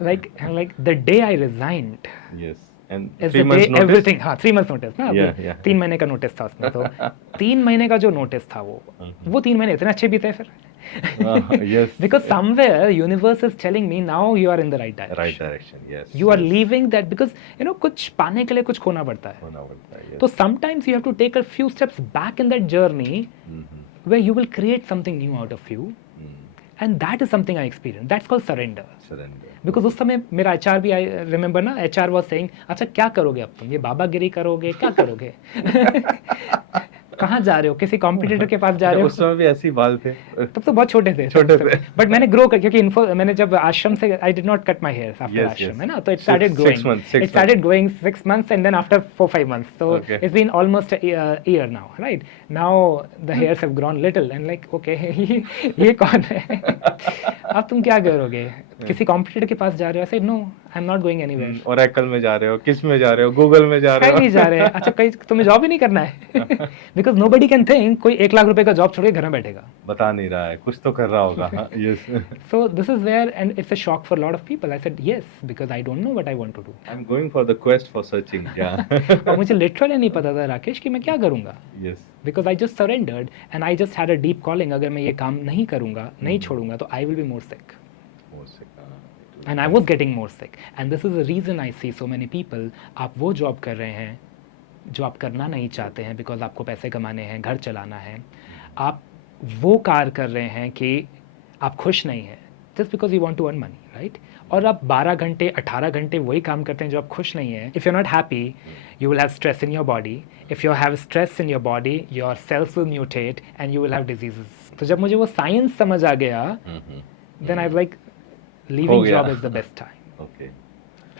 like the day I resigned. Yes. And Is 3 the months day notice? everything. हाँ 3 months notice ना. Yeah, yeah. 3 महीने का notice था उसमें. तो 3 महीने का जो notice था वो 3 महीने इतने अच्छे बीते फिर. Yes. Because somewhere universe is telling me now you are in the right direction. Right direction. Yes. You are yes. leaving that because कुछ पाने के लिए कुछ खोना पड़ता है. होना पड़ता है. Yes. तो sometimes you have to take a few steps back in that journey where you will create something new out of you, and that is something I experienced. That's called surrender. Surrender. Because उस समय मेरा HR भी I remember ना, HR was saying अच्छा क्या करोगे अब तुम, ये बाबागिरी करोगे, क्या करोगे? कहाँ जा रहे हो, किसी कॉम्पिटिटर के पास जा रहे हो? उस समय भी ऐसे ही बाल थे. तब तो बहुत छोटे थे. बट मैंने ग्रो कर, क्योंकि मैंने जब आश्रम से I did not cut my hair after ashram, है ना, तो it started growing. It started growing 6 months and then after 4-5 months. So it's been almost a year now, right? Now the hairs have grown little and like okay ये कौन है? अब तुम क्या करोगे? किसी कॉम्पिटिटर के पास जा रहे हो? ऐसे no, I am not going anywhere. Oracle में जा रहे हो, किस में जा रहे हो, गूगल में जा रहे हो? कहीं नहीं जा रहे हैं. अच्छा कहीं तुम्हें जॉब ही नहीं करना है. बिकॉज नोबडी कैन थिंक कोई 1 लाख रुपए का जॉब छोड़ के घर में बैठेगा. बता नहीं रहा है, कुछ तो कर रहा होगा. Yes. So this is where, and it's a shock for a lot of people. I said yes because I don't know what I want to do. I'm going for the quest for searching. Yeah. और मुझे लिटरली नहीं पता था राकेश कि मैं क्या करूँगा. Yes. Because I just surrendered and I just had a deep calling. अगर मैं ये काम नहीं करूँगा, नहीं छोड़ूंगा तो I will be more sick. More sick. And I was getting more sick. And this is the reason I see so many people. आप वो जॉब कर रहे हैं जो आप करना नहीं चाहते हैं बिकॉज आपको पैसे कमाने हैं, घर चलाना है. आप वो कार्य कर रहे हैं कि आप खुश नहीं हैं just because you want to earn money, right. और आप 12 घंटे 18 घंटे वही काम करते हैं जो आप खुश नहीं हैं. If you are not happy you will have stress in your body. If you have stress in your body your cells will mutate and you will have diseases. तो जब मुझे वो साइंस समझ आ गया then I like leaving job is the best time. Okay.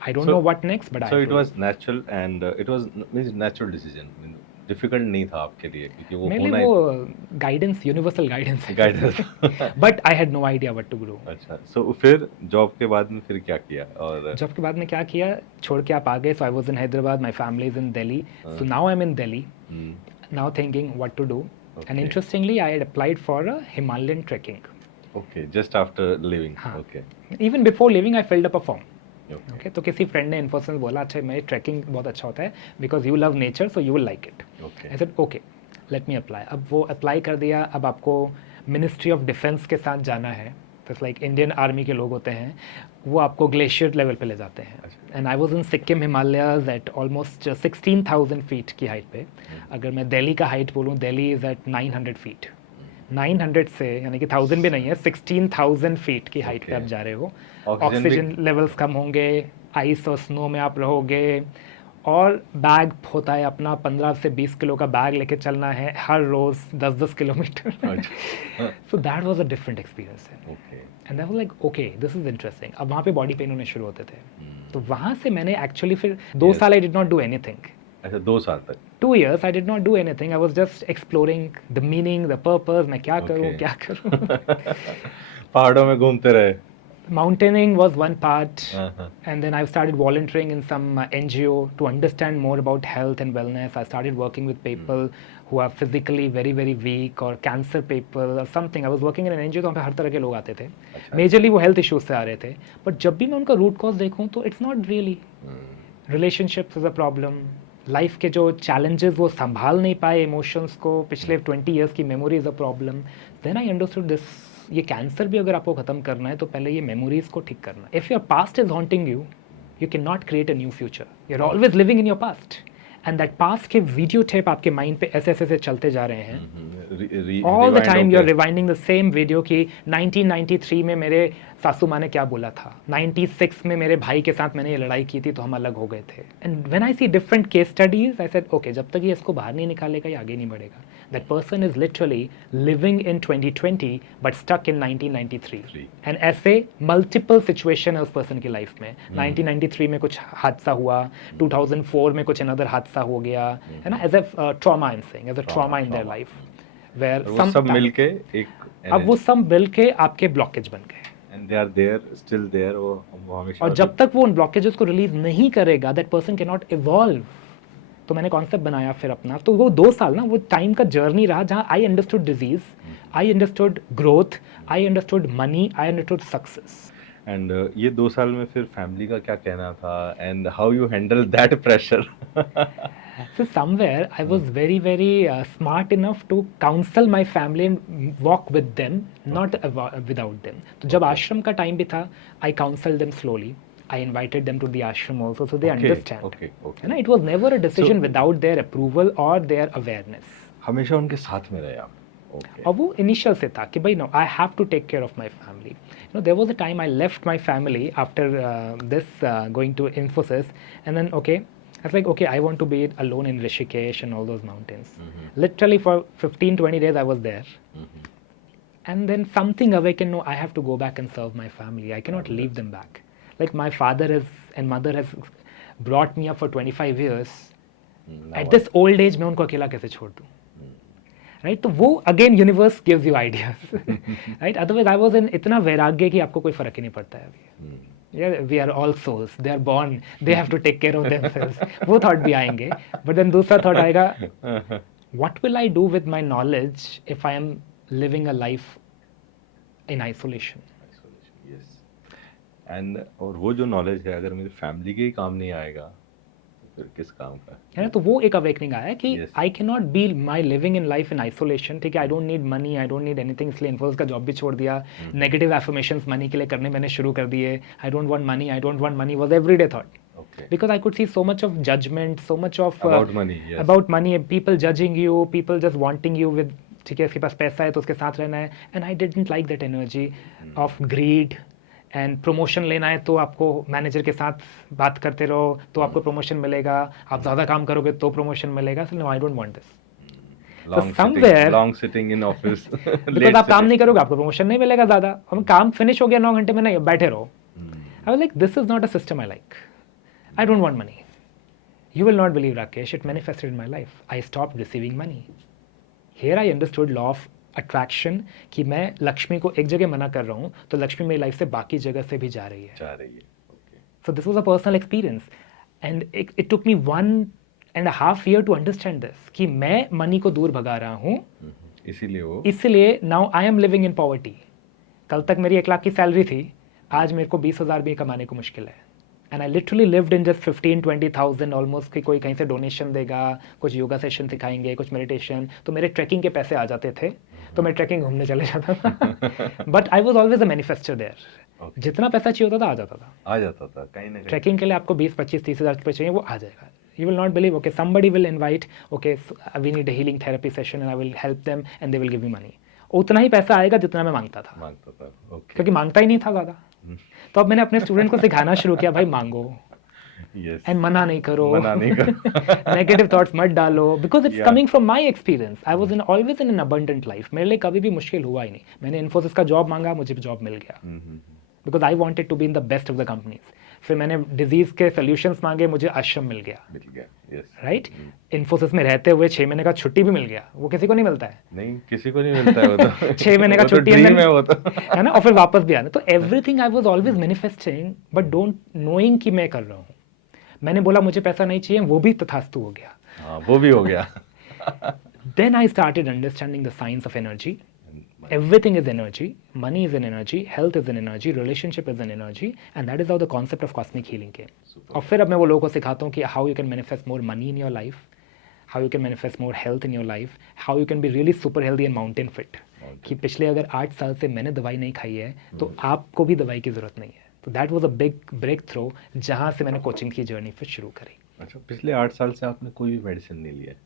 I don't So- know what next, but So I it was natural and it was means natural decision. I mean, difficult नहीं था आपके लिए क्योंकि वो मेरे होना लिए वो गाइडेंस, यूनिवर्सल गाइडेंस है. Guidance but I had no idea what to do. अच्छा, सो फिर जॉब के बाद में फिर क्या किया और जॉब के बाद में क्या किया, छोड़ के आप आ गए. So I was in Hyderabad, my family is in Delhi. So now I am in Delhi, hmm, now thinking what to do. And Okay. Interestingly I had applied for a Himalayan trekking. Okay just after leaving हाँ. Okay even before leaving I filled up a form. Okay okay, तो किसी फ्रेंड ने इन्फोसिस बोला, अच्छा मेरे ट्रैकिंग बहुत अच्छा होता है because you love nature so you will like it. Okay I said okay let me apply. अब वो अप्लाई कर दिया. अब आपको मिनिस्ट्री ऑफ डिफेंस के साथ जाना है. तो लाइक इंडियन आर्मी के लोग होते हैं, वो आपको ग्लेशियर लेवल पे ले जाते हैं. And I was in Sikkim Himalayas eight almost 16,000 feet की हाइट पे. अगर मैं दिल्ली का हाइट बोलूँ, दिल्ली इज़ एट 900 फीट. 900 से यानी कि 1000 भी नहीं है, 16,000 फीट की हाइट पे Okay. आप जा रहे हो. ऑक्सीजन ऑक्सीजन लेवल्स कम होंगे, आइस और स्नो में आप रहोगे, और बैग होता है अपना 15 से 20 किलो का बैग लेके चलना है हर रोज़ 10-10 kilometre. So that was a different experience. Okay and I was like okay this is interesting. अब वहाँ पे बॉडी पेन होने शुरू होते थे. तो वहाँ से मैंने एक्चुअली फिर 2 Yes. साल आई डिड नॉट डू एनीथिंग. अच्छा 2 साल तक 2 years I did not do anything. I was just exploring the meaning, the purpose. मैं क्या करूँ, Okay. क्या करूँ. पहाड़ों में घूमते रहे Mountaining was one part. हाँ, And then I started volunteering in some NGO to understand more about health and wellness. I started working with people who are physically very, very weak, or cancer people or something. I was working in an NGO, तो वहाँ पे हर तरह के लोग आते थे. अच्छा। मेजरली वो हेल्थ इश्यूज से आ रहे थे. बट जब भी मैं उनका रूट कॉज देखूँ तो it's not really relationships is a problem. Life के जो चैलेंजेस वो संभाल नहीं पाए इमोशंस को, पिछले 20 ईयर्स की memory is a problem. Then I understood this. ये कैंसर भी अगर आपको ख़त्म करना है तो पहले ये मेमोरीज को ठीक करना है. If your past is haunting you, you can not create a new future. You are always living in your past. And that past के वीडियो टेप आपके माइंड पे ऐसे ऐसे चलते जा रहे हैं. All the time you are rewinding the same video की 1993 में मेरे सासू माँ ने क्या बोला था, 96 में मेरे भाई के साथ मैंने ये लड़ाई की थी तो हम अलग हो गए थे. And when I see different case studies I said okay, जब तक ये इसको बाहर नहीं निकालेगा ये आगे नहीं बढ़ेगा. That person is literally living in 2020 but stuck in 1993. And ऐसे मल्टीपल सिचुएशन है उस पर्सन की लाइफ में. 1993 में कुछ हादसा हुआ, 2004 में कुछ अनदर हादसा हो गया, है ना, as a trauma. I am saying as a trauma in their life where वो सब मिलके एक अब वो सब मिल के आपके ब्लॉकेज बन गए. And they are there still there वो हमेशा. और जब तक वो उन ब्लॉकेजेस को रिलीज नहीं करेगा that person can not evolve. तो मैंने कॉन्सेप्ट बनाया फिर अपना. तो वो 2 साल ना वो टाइम का जर्नी रहा जहाँ I understood disease, I understood growth, I understood money, I understood success. And ये 2 साल में फिर फैमिली का क्या कहना था and how you handle that pressure? So somewhere I was very, very smart enough to counsel my family and walk with them, not without them. तो जब आश्रम का टाइम भी था, I counseled them slowly. I invited them to the ashram also, so they understand. Okay. है ना, it was never a decision without their approval or their awareness. हमेशा उनके साथ में रहे आप. Okay. और वो इनिशियल से था कि भाई no I have to take care of my family. You know there was a time I left my family after this going to Infosys and then okay I was like, okay, I want to be alone in Rishikesh and all those mountains. Literally for 15-20 days I was there. And then something awakened, no, I have to go back and serve my family. I cannot leave them back. Like my father and mother has brought me up for 25 years. At this old age, मैं उनको अकेला कैसे छोड़ दूँ? Right? तो वो again universe gives you ideas. Right? Otherwise I was in इतना वैराग्य कि आपको कोई फर्क ही नहीं पड़ता है अभी. Yeah, we are all souls. They are born. They have to take care of themselves. वो thought भी आएंगे. But then दूसरा thought आएगा, what will I do with my knowledge if I am living a life in isolation? Yes. And और वो जो नॉलेज है अगर मेरी फैमिली के ही काम नहीं आएगा तो फिर किस काम का? है ना, तो वो एक अवेकनिंग आया कि Yes. I can not be my living in life in isolation. ठीक है, I don't need money, I don't need anything. इसलिए इन्फोसिस का जॉब भी छोड़ दिया. नेगेटिव एफर्मेशंस मनी के लिए करने मैंने शुरू कर दिए. आई don't want money, I don't want money was everyday thought. Okay. Because I could see so much of judgment, so much of About money, yes. about money, people judging you, people just wanting you with, ठीक है, इसके पास पैसा है तो उसके साथ रहना है. And I didn't like that energy of greed. And promotion लेना है तो आपको मैनेजर के साथ बात करते रहो तो आपको प्रमोशन मिलेगा, आप ज़्यादा काम करोगे तो प्रमोशन मिलेगा. So no, I don't want this. long sitting in office. Because आप काम नहीं करोगे आपको प्रमोशन नहीं मिलेगा ज़्यादा. हम काम फिनिश हो गया 9 घंटे में, नहीं बैठे रहो. I was like, this is not a system I like. I don't want money. You will not believe, Rakesh, it manifested in my life. I stopped receiving money. Here I understood law of attraction कि मैं लक्ष्मी को एक जगह मना कर रहा हूँ तो लक्ष्मी मेरी लाइफ से बाकी जगह से भी जा रही है. जा रही है. Okay. So this was a personal experience and it took me 1.5 years to understand this कि मैं मनी को दूर भगा रहा हूँ. इसलिए now I am living in poverty. कल तक मेरी 1 लाख की सैलरी थी, आज मेरे को 20,000 भी कमाने को मुश्किल है. And I literally lived in just 15-20,000 almost कि कोई कहीं से डोनेशन देगा, कुछ योगा सेशन सिखाएंगे, कुछ मेडिटेशन, तो मेरे ट्रैकिंग के पैसे आ जाते थे, तो मैं ट्रैकिंग घूमने चले जाता था. But I was always a manifester there. जितना पैसा चाहिए होता था आ जाता था कहीं ना कहीं. ट्रैकिंग के लिए आपको 20-25-30 हज़ार रुपये चाहिए, वो आ जाएगा. You will not believe, okay, somebody will invite, okay, so we need a healing therapy session and I will help them and they will give me money. उतना ही पैसा आएगा जितना मैं मांगता था. Okay. क्योंकि मांगता ही नहीं था ज़्यादा. तो अब मैंने अपने स्टूडेंट को सिखाना शुरू किया, भाई मांगो. Yes. एंड मना नहीं करो. नेगेटिव थॉट्स मत डालो, because it's coming from my experience. I was in always in an abundant life. मेरे लिए कभी भी मुश्किल हुआ ही नहीं. मैंने इन्फोसिस का जॉब मांगा, मुझे जॉब मिल गया, because I wanted to be in the best of the companies. फिर मैंने डिजीज के सोल्यूशंस मांगे, मुझे आश्रम मिल गया. राइट. इन्फोसिस में रहते हुए 6 महीने का छुट्टी भी मिल गया. वो किसी को नहीं मिलता है. नहीं, किसी को नहीं मिलता है वो तो. 6 महीने का छुट्टी है ना, और फिर वापस भी आना. तो everything I was always manifesting but don't knowing कि मैं कर रहा हूँ. मैंने बोला मुझे पैसा नहीं चाहिए, वो भी तथास्तु हो गया. वो भी हो गया. Then I started understanding the science of energy. Everything is energy. Money is an energy. Health is an energy. Relationship is an energy. And that is how the concept of cosmic healing came. और फिर अब मैं वो लोगों को सिखाता हूँ कि how you can manifest more money in your life, how you can manifest more health in your life, how you can be really super healthy and mountain fit. कि पिछले अगर 8 साल से मैंने दवाई नहीं खाई है तो आपको भी दवाई की ज़रूरत नहीं है. तो that was a big breakthrough, जहाँ से मैंने कोचिंग की जर्नी फिर शुरू करी. अच्छा, पिछले 8 साल से आपने कोई भी मेडिसिन नहीं लिया है,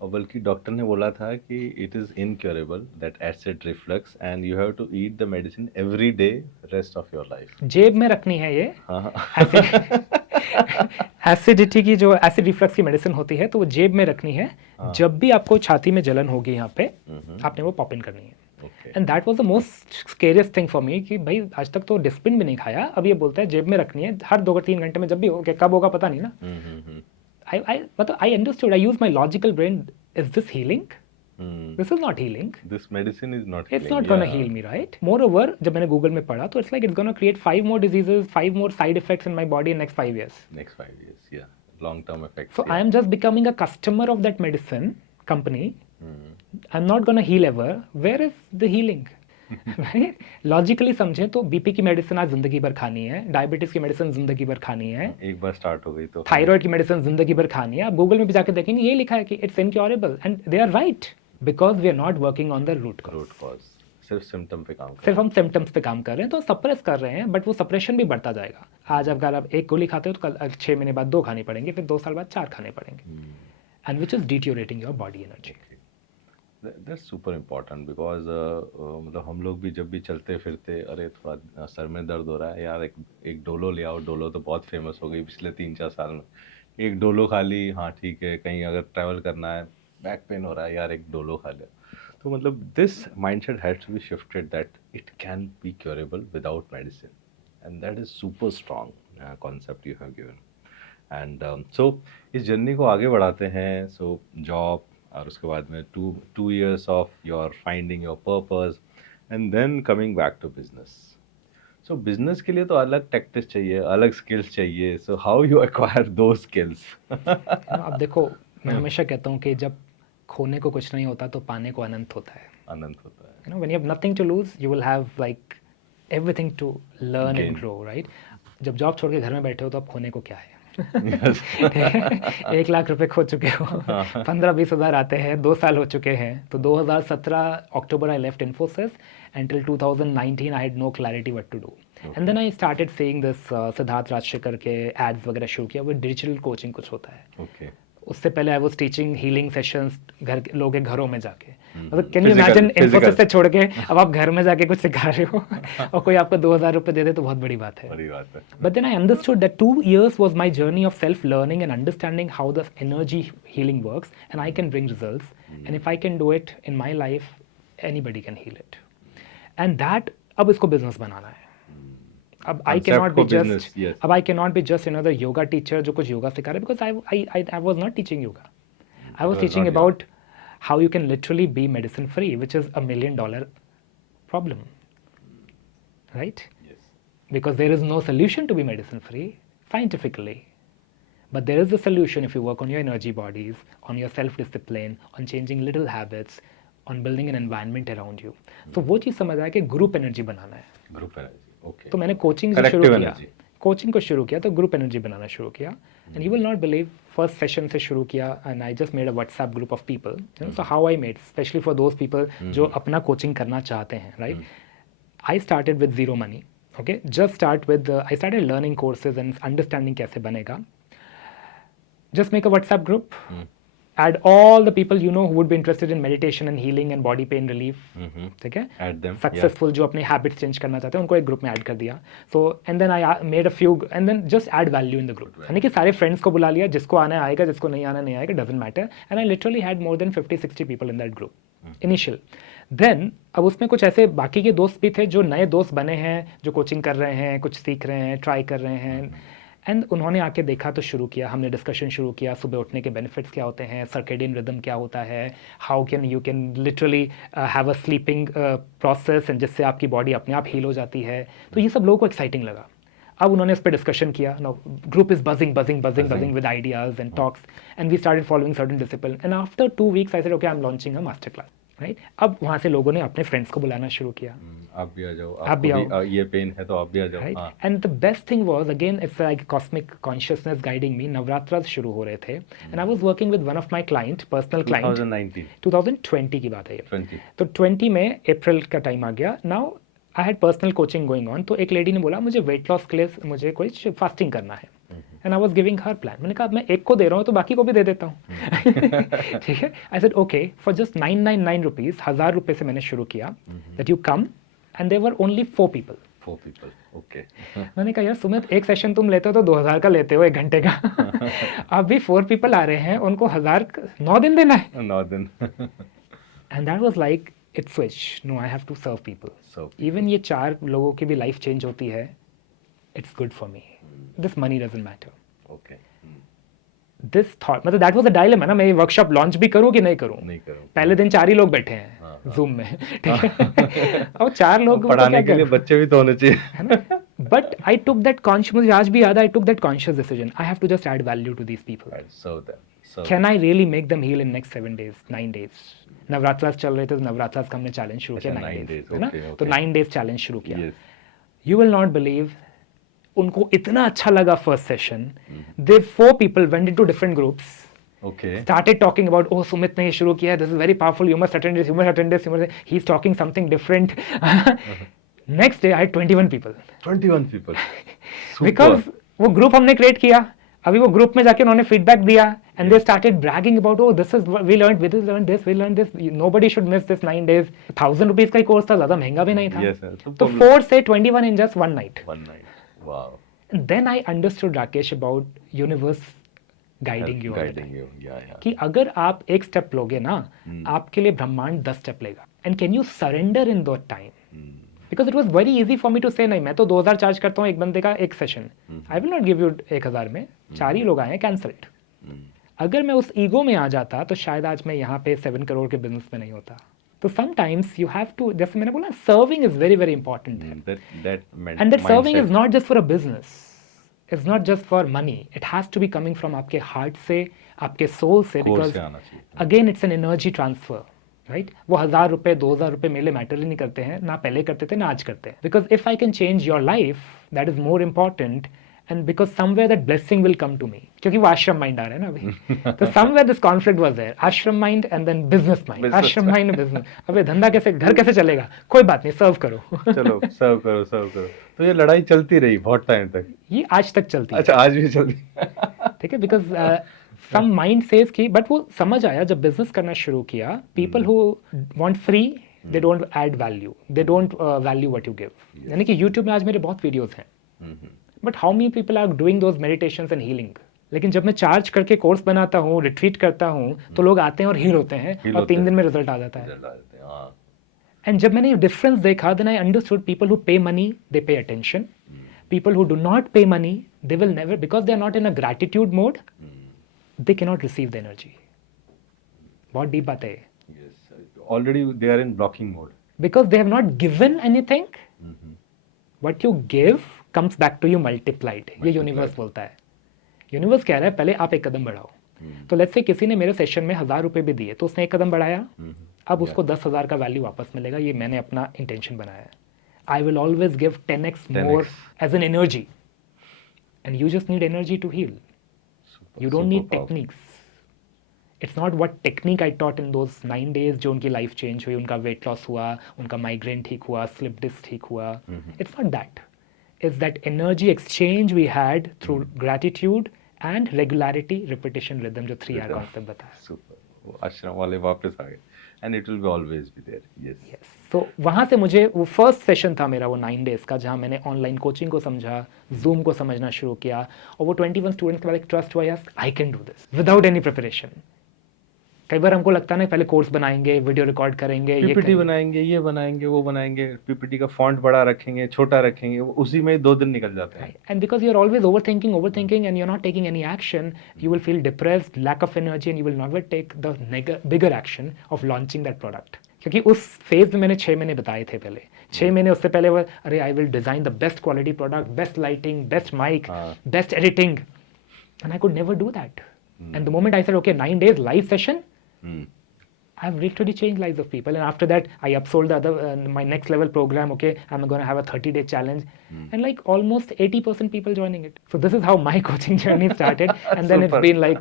और बल्कि डॉक्टर ने बोला था कि it is incurable that acid reflux and you have to eat the medicine every day rest of your life. जेब में रखनी है ये. एसिडिटी की जो एसिड रिफ्लक्स की मेडिसिन होती है तो वो जेब में रखनी है. जब भी आपको छाती में जलन होगी यहाँ पे, आपने वो पॉप इन करनी है. And that was the most scariest thing for me कि भाई आज तक तो डिस्पिन भी नहीं खाया, अब ये बोलता है जेब में रखनी है हर 2-3 घंटे में, जब भी हो, कब होगा पता नहीं ना. I understood. I used my logical brain. Is this healing? This is not healing. This medicine is not healing. It's not going to heal me, right? Moreover, जब मैंने Google में पढ़ा तो it's like it's going to create 5 more diseases, 5 more side effects in my body in next 5 years. Next 5 years, yeah. Long-term effects. So I am just becoming a customer of that medicine company. I'm not going to heal ever. Where is the healing? Right? Logically समझे तो बीपी की मेडिसिन आज जिंदगी भर खानी है, डायबिटीज की मेडिसिन जिंदगी भर खानी है, एक बार स्टार्ट हो गई तो थायराइड की मेडिसिन जिंदगी भर खानी है. आप गूगल में भी जाके देखेंगे ये लिखा है कि it's incurable and they are right because we are not working on the root cause. सिर्फ सिम्टम पे काम, सिर्फ हम सिम्टम्स पे काम कर रहे हैं, तो सप्रेस कर रहे हैं, बट वो सप्रेशन भी बढ़ता जाएगा. आज अगर आप 1 गोली खाते हो तो कल 6 महीने बाद 2 खानी पड़ेंगे, फिर 2 साल बाद 4 खाने पड़ेंगे, and which is deteriorating your body energy. That's super important because मतलब हम लोग भी जब भी चलते फिरते, अरे थोड़ा सर में दर्द हो रहा है यार, एक डोलो ले आओ. डोलो तो बहुत फेमस हो गई पिछले 3-4 साल में. एक डोलो खा ली, हाँ ठीक है, कहीं अगर ट्रैवल करना है, बैक पेन हो रहा है यार, एक डोलो खा लिया. तो मतलब this mindset has to be shifted that it can be curable without medicine, and that is super strong concept you have given. And so इस जर्नी को आगे बढ़ाते हैं. सो जॉब, और उसके बाद में 2 years of your finding your purpose and then coming back to business. So business के लिए तो अलग tactics चाहिए, अलग skills चाहिए. So how you acquire those skills? अब देखो, मैं हमेशा कहता हूँ कि जब खोने को कुछ नहीं होता तो पाने को अनंत होता है. अनंत होता है. You know, when you have nothing to lose, you will have like everything to learn and grow, right? जब जॉब छोड़ के घर में बैठे हो तो अब खोने को क्या है? 1 लाख रुपए खो चुके हो, 15-20 हज़ार आते हैं, 2 साल हो चुके हैं. तो 2017 October I left Infosys. Until 2019 I had no clarity what to do. And then I started seeing this Siddharth Rajshekhar के एड्स वगैरह शुरू किया. वो डिजिटल कोचिंग कुछ होता है. उससे पहले आई वाज टीचिंग हीलिंग सेशंस घर के लोगों के घरों में जाके. मतलब कैन यू इमेजिन, इन्फोसिस से छोड़ के अब आप घर में जाके कुछ सिखा रहे हो और कोई आपको 2,000 रुपए दे दे तो बहुत बड़ी बात है. But then I understood that 2 years was my journey of self learning and understanding how the energy healing works, and I can bring results, and if I can do it in my life, anybody can heal it. And that अब इसको बिजनेस बनाना है. अब I can not be just अब I can not be just another yoga teacher जो कुछ योगा सिखा रहे, because I was not teaching yoga, I was teaching about how you can literally be medicine free, which is $1 million problem, right? Yes. Because there is no solution to be medicine free scientifically, but there is a solution if you work on your energy bodies, on your self discipline, on changing little habits, on building an environment around you. So वो चीज़ समझ आया कि ग्रुप एनर्जी बनाना है. Group energy, okay. तो मैंने कोचिंग शुरू किया तो ग्रुप एनर्जी बनाना शुरू किया, and you will not believe first session से शुरू किया, and I just made a WhatsApp group of people. So how I made, specially for those people जो अपना कोचिंग करना चाहते हैं, right? I started with zero money, okay, just start with I started learning courses and understanding कैसे बनेगा. Just make a WhatsApp group, add all the people you know who would be interested in meditation and healing and body pain relief, ठीक है? Add them, सक्सेसफुल जो अपने हैबिट्स चेंज करना चाहते हैं उनको एक ग्रुप में ऐड कर दिया. So and then I made a few and then just add value in the group, यानी कि सारे फ्रेंड्स को बुला लिया, जिसको आना आएगा, जिसको नहीं आना नहीं आएगा, doesn't matter. And I literally had more than 50-60 people in that group initial. Then अब उसमें कुछ ऐसे बाकी के दोस्त भी थे जो नए दोस्त बने हैं, जो कोचिंग कर रहे हैं, कुछ सीख रहे हैं, ट्राई कर रहे हैं, एंड उन्होंने आके देखा तो शुरू किया, हमने डिस्कशन शुरू किया, सुबह उठने के बेनिफिट्स क्या होते हैं, सर्केडियन रिदम क्या होता है, how can you can literally have a sleeping process, and जिससे आपकी बॉडी अपने आप हील हो जाती है. तो ये सब लोगों को एक्साइटिंग लगा. अब उन्होंने इस पर डिस्कशन किया. No group is buzzing with ideas and talks, and we started following certain discipline, and after 2 weeks I said okay I am launching a master class, right? अब वहाँ से लोगों ने अपने फ्रेंड्स को बुलाना शुरू किया. आप भी आ जाओ, आप भी आओ, ये पेन है तो आप भी आ जाओ. Right? And the best thing was again it's like cosmic consciousness guiding मी. नवरात्रा शुरू हो रहे थे, and I was working with one of my client, personal client. 2020 की बात है ये. तो 20 में अप्रैल का टाइम आ गया. Now I had personal coaching going on. तो एक लेडी ने बोला मुझे वेट लॉस के लिए मुझे कोई फास्टिंग करना है, and I was giving her plan. मैंने कहा मैं एक को दे रहा हूँ तो बाकी को भी दे देता हूँ. ठीक है? I said okay for just 999 rupees, 1000 रुपये से मैंने शुरू किया, that you come, and there were only 4 people. Okay. मैंने कहा यार सुमित, एक सेशन तुम लेते हो तो 2000 का लेते हो 1 घंटे का. अब भी 4 people आ रहे हैं, उनको 1000 9 दिन देना है. 9 दिन. And that was like it switch. No, I have to serve people. Even ये 4 लोगों की भी लाइफ चेंज होती है. It's good for me. This money doesn't matter. Okay. This thought, मतलब दैट वाज अ डायलेमा ना, मैं ये वर्कशॉप लॉन्च भी करूं कि नहीं करूं. पहले दिन 4 ही लोग बैठे हैं जूम में, ठीक है? और 4 लोग पढ़ाने के लिए बच्चे भी तो होने चाहिए, है ना? But I took that conscious, मुझे आज भी याद है, I took that conscious decision. I have to just add value to these people. Can I really make them heal in next 7 days, 9 days? Navratras चल रहे थे तो नवरात्रास का हमने चैलेंज शुरू किया 9 days, है ना? तो 9 days चैलेंज शुरू किया. यू विल नॉट बिलीव, उनको इतना अच्छा लगा first session. They 4 people went into different groups, started talking about, oh Sumit ने ये शुरू किया है, this is very powerful, you must attend this, you must attend this, he's talking something different. Next day I had 21 people. 21 people. Because वो ग्रुप हमने क्रिएट किया. अभी वो ग्रुप में जाके उन्होंने फीडबैक दिया, and they started bragging about, oh this is we learned this, nobody should miss this 9 days. 1000 rupees का ही कोर्स था, ज़्यादा महंगा भी नहीं था. Yes, sir. तो 4 से 21 in just one night. Wow. And then I understood, Rakesh, about universe guiding you. Yeah. कि अगर आप एक स्टेप लोगे ना, आपके लिए ब्रह्मांड 10 स्टेप लेगा. And can you surrender in that time? Because it was very easy for me to say नहीं, मैं तो 2000 चार्ज करता हूँ एक बंदे का एक session. I will not give you 1000 में. 4 ही लोग आए हैं, कैंसल्ड. अगर मैं उस ईगो में आ जाता तो शायद आज मैं यहाँ पे 7 करोड़ के बिजनेस में नहीं होता. तो sometimes you have to, जैसे मैंने बोला, serving is very very important. And that serving is not just for a business. It's not just for money. It has to be coming from आपके heart से, आपके soul से, because again it's an energy transfer, right? वो 1000 रुपए 2000 रुपए मेरे लिए मैटर ही नहीं करते हैं, ना पहले करते थे ना आज करते हैं. Because if I can change your life, that is more important. And because somewhere that blessing will come to me, क्योंकि वो आश्रम माइंड आ रहा है ना अभी. तो somewhere this conflict was there, आश्रम mind and then business mind, आश्रम माइंड business. अबे धंधा कैसे, घर कैसे चलेगा? कोई बात नहीं, सर्व करो. चलो सर्व करो. तो ये लड़ाई चलती रही बहुत टाइम तक. ये आज तक चलती है. अच्छा, आज भी चलती है. ठीक है, बिकॉज सम माइंड सेज कि, बट वो समझ आया जब बिजनेस करना शुरू किया, people who want free, they don't add value, they don't value what you give. यानी कि यूट्यूब में आज मेरे बहुत वीडियोस हैं, but how many people are doing those meditations and healing. लेकिन जब मैं चार्ज करके कोर्स बनाता हूँ, रिट्रीट करता हूँ, तो लोग आते हैं और हील होते हैं और 3 दिन में रिजल्ट आ जाता है. एंड जब मैंने डिफरेंस देखा, then I understood people who pay money, they pay attention. People who do not pay money, they will never, because they are not in a gratitude mode, they cannot receive the energy. बहुत deep बात है ये. Yes, already they are in blocking mode. Because they have not given anything, what you give comes back to you multiplied. ये यूनिवर्स बोलता है. यूनिवर्स कह रहा है पहले आप एक कदम बढ़ाओ. तो लेट्स से किसी ने मेरे सेशन में 1000 रुपए भी दिए, तो उसने एक कदम बढ़ाया, अब उसको 10,000 का वैल्यू वापस मिलेगा. ये मैंने अपना इंटेंशन बनाया है. I will always give 10x 10x. more as an energy, and you just need energy to heal. You don't need Super powerful. techniques. It's not what technique I taught in those 9 days जो उनकी लाइफ चेंज हुई, उनका वेट लॉस हुआ, उनका माइग्रेन ठीक हुआ, स्लिप डिस्क ठीक हुआ. It's not that. It's that energy exchange we had through gratitude and regularity, repetition, rhythm, जो 3R concept बताया. Super. वो आश्रम वाले वापस आ गए. And it will be always be there. Yes. Yes. तो वहाँ से मुझे वो फर्स्ट सेशन था मेरा वो 9 डेज का, जहाँ मैंने ऑनलाइन कोचिंग को समझा, जूम को समझना शुरू किया, और वो 21 स्टूडेंट्स के बाद एक ट्रस्ट हुआ, yes I can do this without any preparation. कई बार हमको लगता है ना पहले कोर्स बनाएंगे, वीडियो रिकॉर्ड करेंगे, ये पीपीटी करेंगे. बनाएंगे, ये बनाएंगे, वो बनाएंगे, पीपीटी का फॉन्ट बड़ा रखेंगे, छोटा रखेंगे, वो उसी में 2 दिन निकल जाते हैं. And because you're always overthinking and you're not taking any action, you will feel depressed, lack of energy, and you will never take the bigger action of launching that product. क्योंकि उस फेज में मैंने 6 महीने बताए थे पहले. 6 महीने उससे पहले वो अरे I will design the best quality product, best lighting, best mic, best editing, and I could never do that. And the moment I said okay 9 days live session, I've literally changed lives of people. And after that, I upsold the other my next level program. Okay, I'm going to have a 30-day challenge, and like almost 80% people joining it. So this is how my coaching journey started. And then Super. it's been like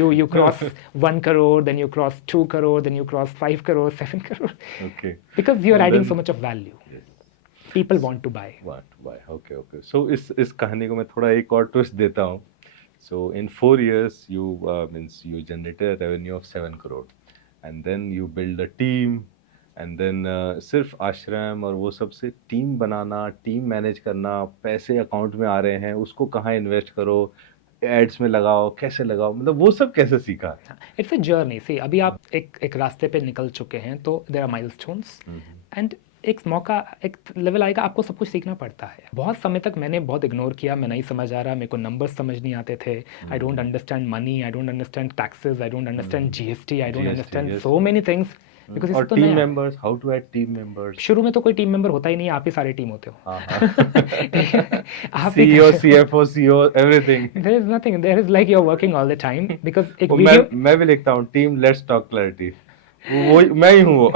you cross 1 crore, then you cross 2 crore, then you cross 5 crore, 7 crore, Okay. because you're And adding then- so much of value. Yes. People want to buy. Why? Okay. So इस कहानी को मैं थोड़ा एक और ट्विस्ट देता हूँ. So in 4 years you you generated a revenue of 7 crore, and then you build a team, and then सिर्फ आश्रम और वो सब से टीम बनाना, टीम मैनेज करना, पैसे अकाउंट में आ रहे हैं, उसको कहाँ इन्वेस्ट करो, एड्स में लगाओ, कैसे लगाओ, मतलब वो सब कैसे सीखा? It's a journey. सी अभी आप एक रास्ते पे निकल चुके हैं, तो देयर आर माइलस्टोन्स, एंड एक मौका, एक लेवल आएगा, आपको सब कुछ सीखना पड़ता है. बहुत समय तक मैंने बहुत इग्नोर किया, मैं नहीं समझ आ रहा, मेरे को नंबर्स समझ नहीं आते थे. I don't understand money, I don't understand taxes, I don't understand GST, I don't GST, understand yes. So many things, because और team members, how to add team members. शुरू में तो कोई टीम मेंबर होता ही नहीं, आप ही सारे टीम होते हो. ठीक है? आप ही CEO, CFO, CEO, everything. there is nothing, there is like you're working all the time, because एक वो वीडियो मैं भी लिखता हूँ, टीम लेट्स टॉक क्लैरिटी, वो मैं ही हूँ वो.